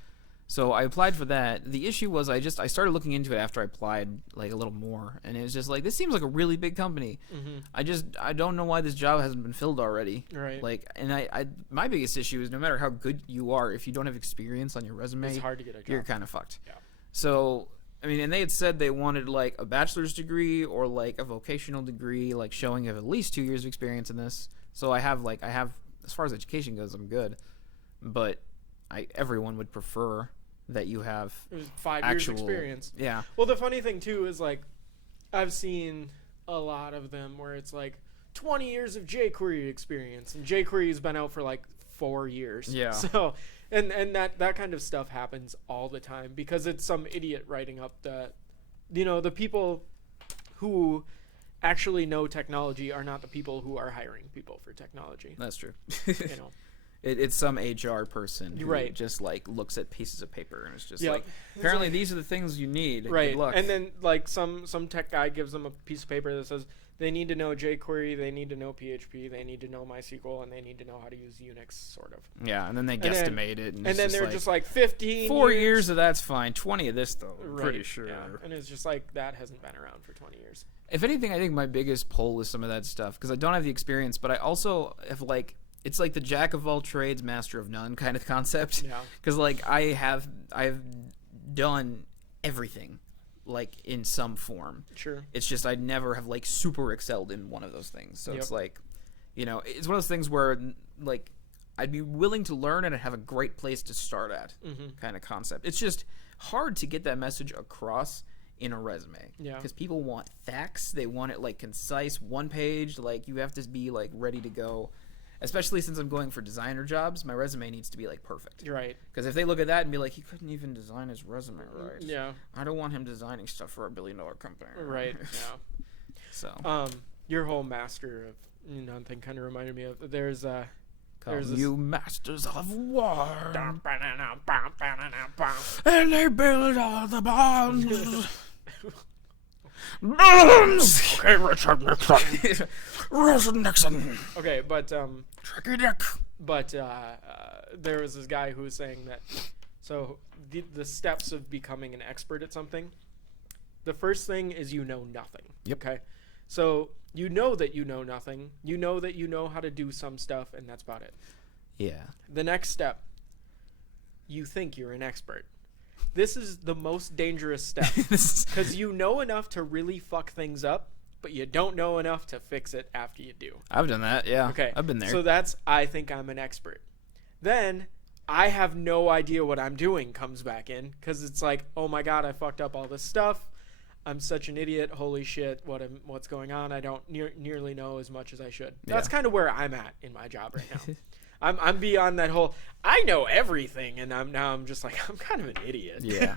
So I applied for that. The issue was I started looking into it after I applied like a little more, and it was just like this seems like a really big company. Mm-hmm. I don't know why this job hasn't been filled already. Right. Like, and I my biggest issue is no matter how good you are, if you don't have experience on your resume, It's hard to get a job. you're kind of fucked. Yeah. So, I mean, and they had said they wanted like a bachelor's degree or like a vocational degree, like showing you have at least 2 years of experience in this. So I have as far as education goes, I'm good. But everyone would prefer that you have It was 5 actual years experience. Yeah. Well, the funny thing too is like, I've seen a lot of them where it's like 20 years of jQuery experience, and jQuery has been out for like 4 years. Yeah. So, and that kind of stuff happens all the time because it's some idiot writing up that, the people who actually know technology are not the people who are hiring people for technology. That's true. You know. It's some HR person who Right. just like looks at pieces of paper and it's just Yep. like, It's apparently like- these are the things you need. Right. Good luck. And then like some tech guy gives them a piece of paper that says they need to know jQuery, they need to know PHP, they need to know MySQL, and they need to know how to use Unix, sort of. yeah, and then they then- guesstimate it, and, And then they're just like 15 4 years of that's fine. 20 of this though, I'm Right, pretty sure. yeah. And it's just like that hasn't been around for 20 years. If anything, I think my biggest pull is some of that stuff because I don't have the experience, but I also have like it's like the jack of all trades, master of none kind of concept. Yeah. Because like I've done everything, like in some form. Sure. It's just I'd never have like super excelled in one of those things. So it's Yep. like, you know, it's one of those things where like I'd be willing to learn and I'd have a great place to start at, kind of concept. It's just hard to get that message across in a resume. Yeah. Because people want facts. They want it like concise, one page. Like you have to be like ready to go. Especially since I'm going for designer jobs, my resume needs to be like perfect. You're right. Because if they look at that and be like, he couldn't even design his resume right. Yeah. I don't want him designing stuff for $1 billion company. Right. Yeah. So. Your whole master of nothing kind of reminded me of there's Come there's this- you masters of war, Bum, and they build all the bombs. Bombs. Okay, Richard Nixon. Richard Nixon. okay, but Tricky Dick. there was this guy who was saying that so the steps of becoming an expert at something. The first thing is you know nothing. Yep. Okay. So you know that you know nothing. You know that you know how to do some stuff, and that's about it. Yeah. The next step, you think you're an expert. This is the most dangerous step because you know enough to really fuck things up, but you don't know enough to fix it after you do. I've done that. Yeah. Okay. I've been there. So that's I think I'm an expert. Then I have no idea what I'm doing comes back in because it's like, oh my god, I fucked up all this stuff. I'm such an idiot. Holy shit, what's going on? I don't nearly know as much as I should. That's Yeah. kind of where I'm at in my job right now. I'm beyond that whole I know everything, and I'm just like I'm kind of an idiot. Yeah.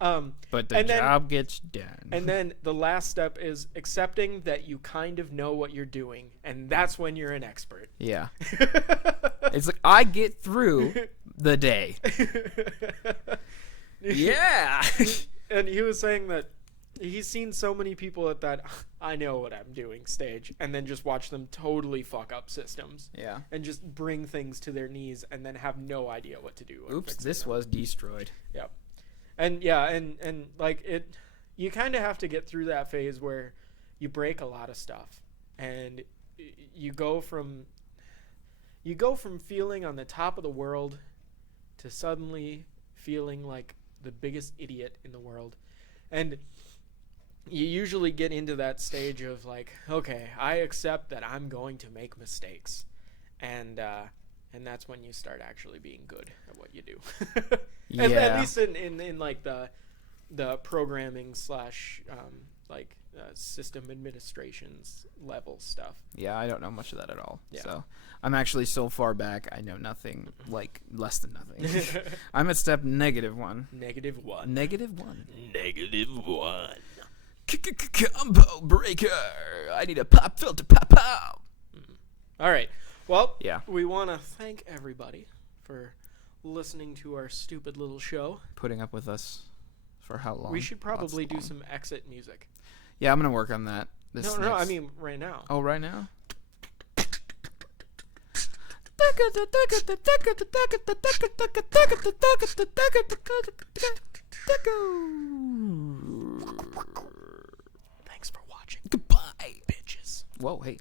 But the and then- job gets done. And then the last step is accepting that you kind of know what you're doing, and that's when you're an expert. yeah. It's like I get through the day. Yeah. And he was saying that he's seen so many people at that I know what I'm doing stage, and then just watch them totally fuck up systems Yeah. and just bring things to their knees and then have no idea what to do. and Oops, fix this them. was destroyed. Yep. And yeah, and like it, you kind of have to get through that phase where you break a lot of stuff, and you go from feeling on the top of the world to suddenly feeling like the biggest idiot in the world. And you usually get into that stage of like, okay, I accept that I'm going to make mistakes. And that's when you start actually being good at what you do. And at Yeah. least in like the programming / system administrations level stuff. Yeah, I don't know much of that at all. Yeah. So I'm actually so far back, I know nothing, like less than nothing. I'm at step -1. -1. -1. -1. Combo breaker. I need a pop filter pop out. All right. Well, Yeah. we want to thank everybody for listening to our stupid little show. Putting up with us for how long? We should probably Lots do long. some exit music. Yeah, I'm gonna work on that. No, I mean right now. Oh, right now. Thanks for watching, Goodbye. bitches. Whoa, hey.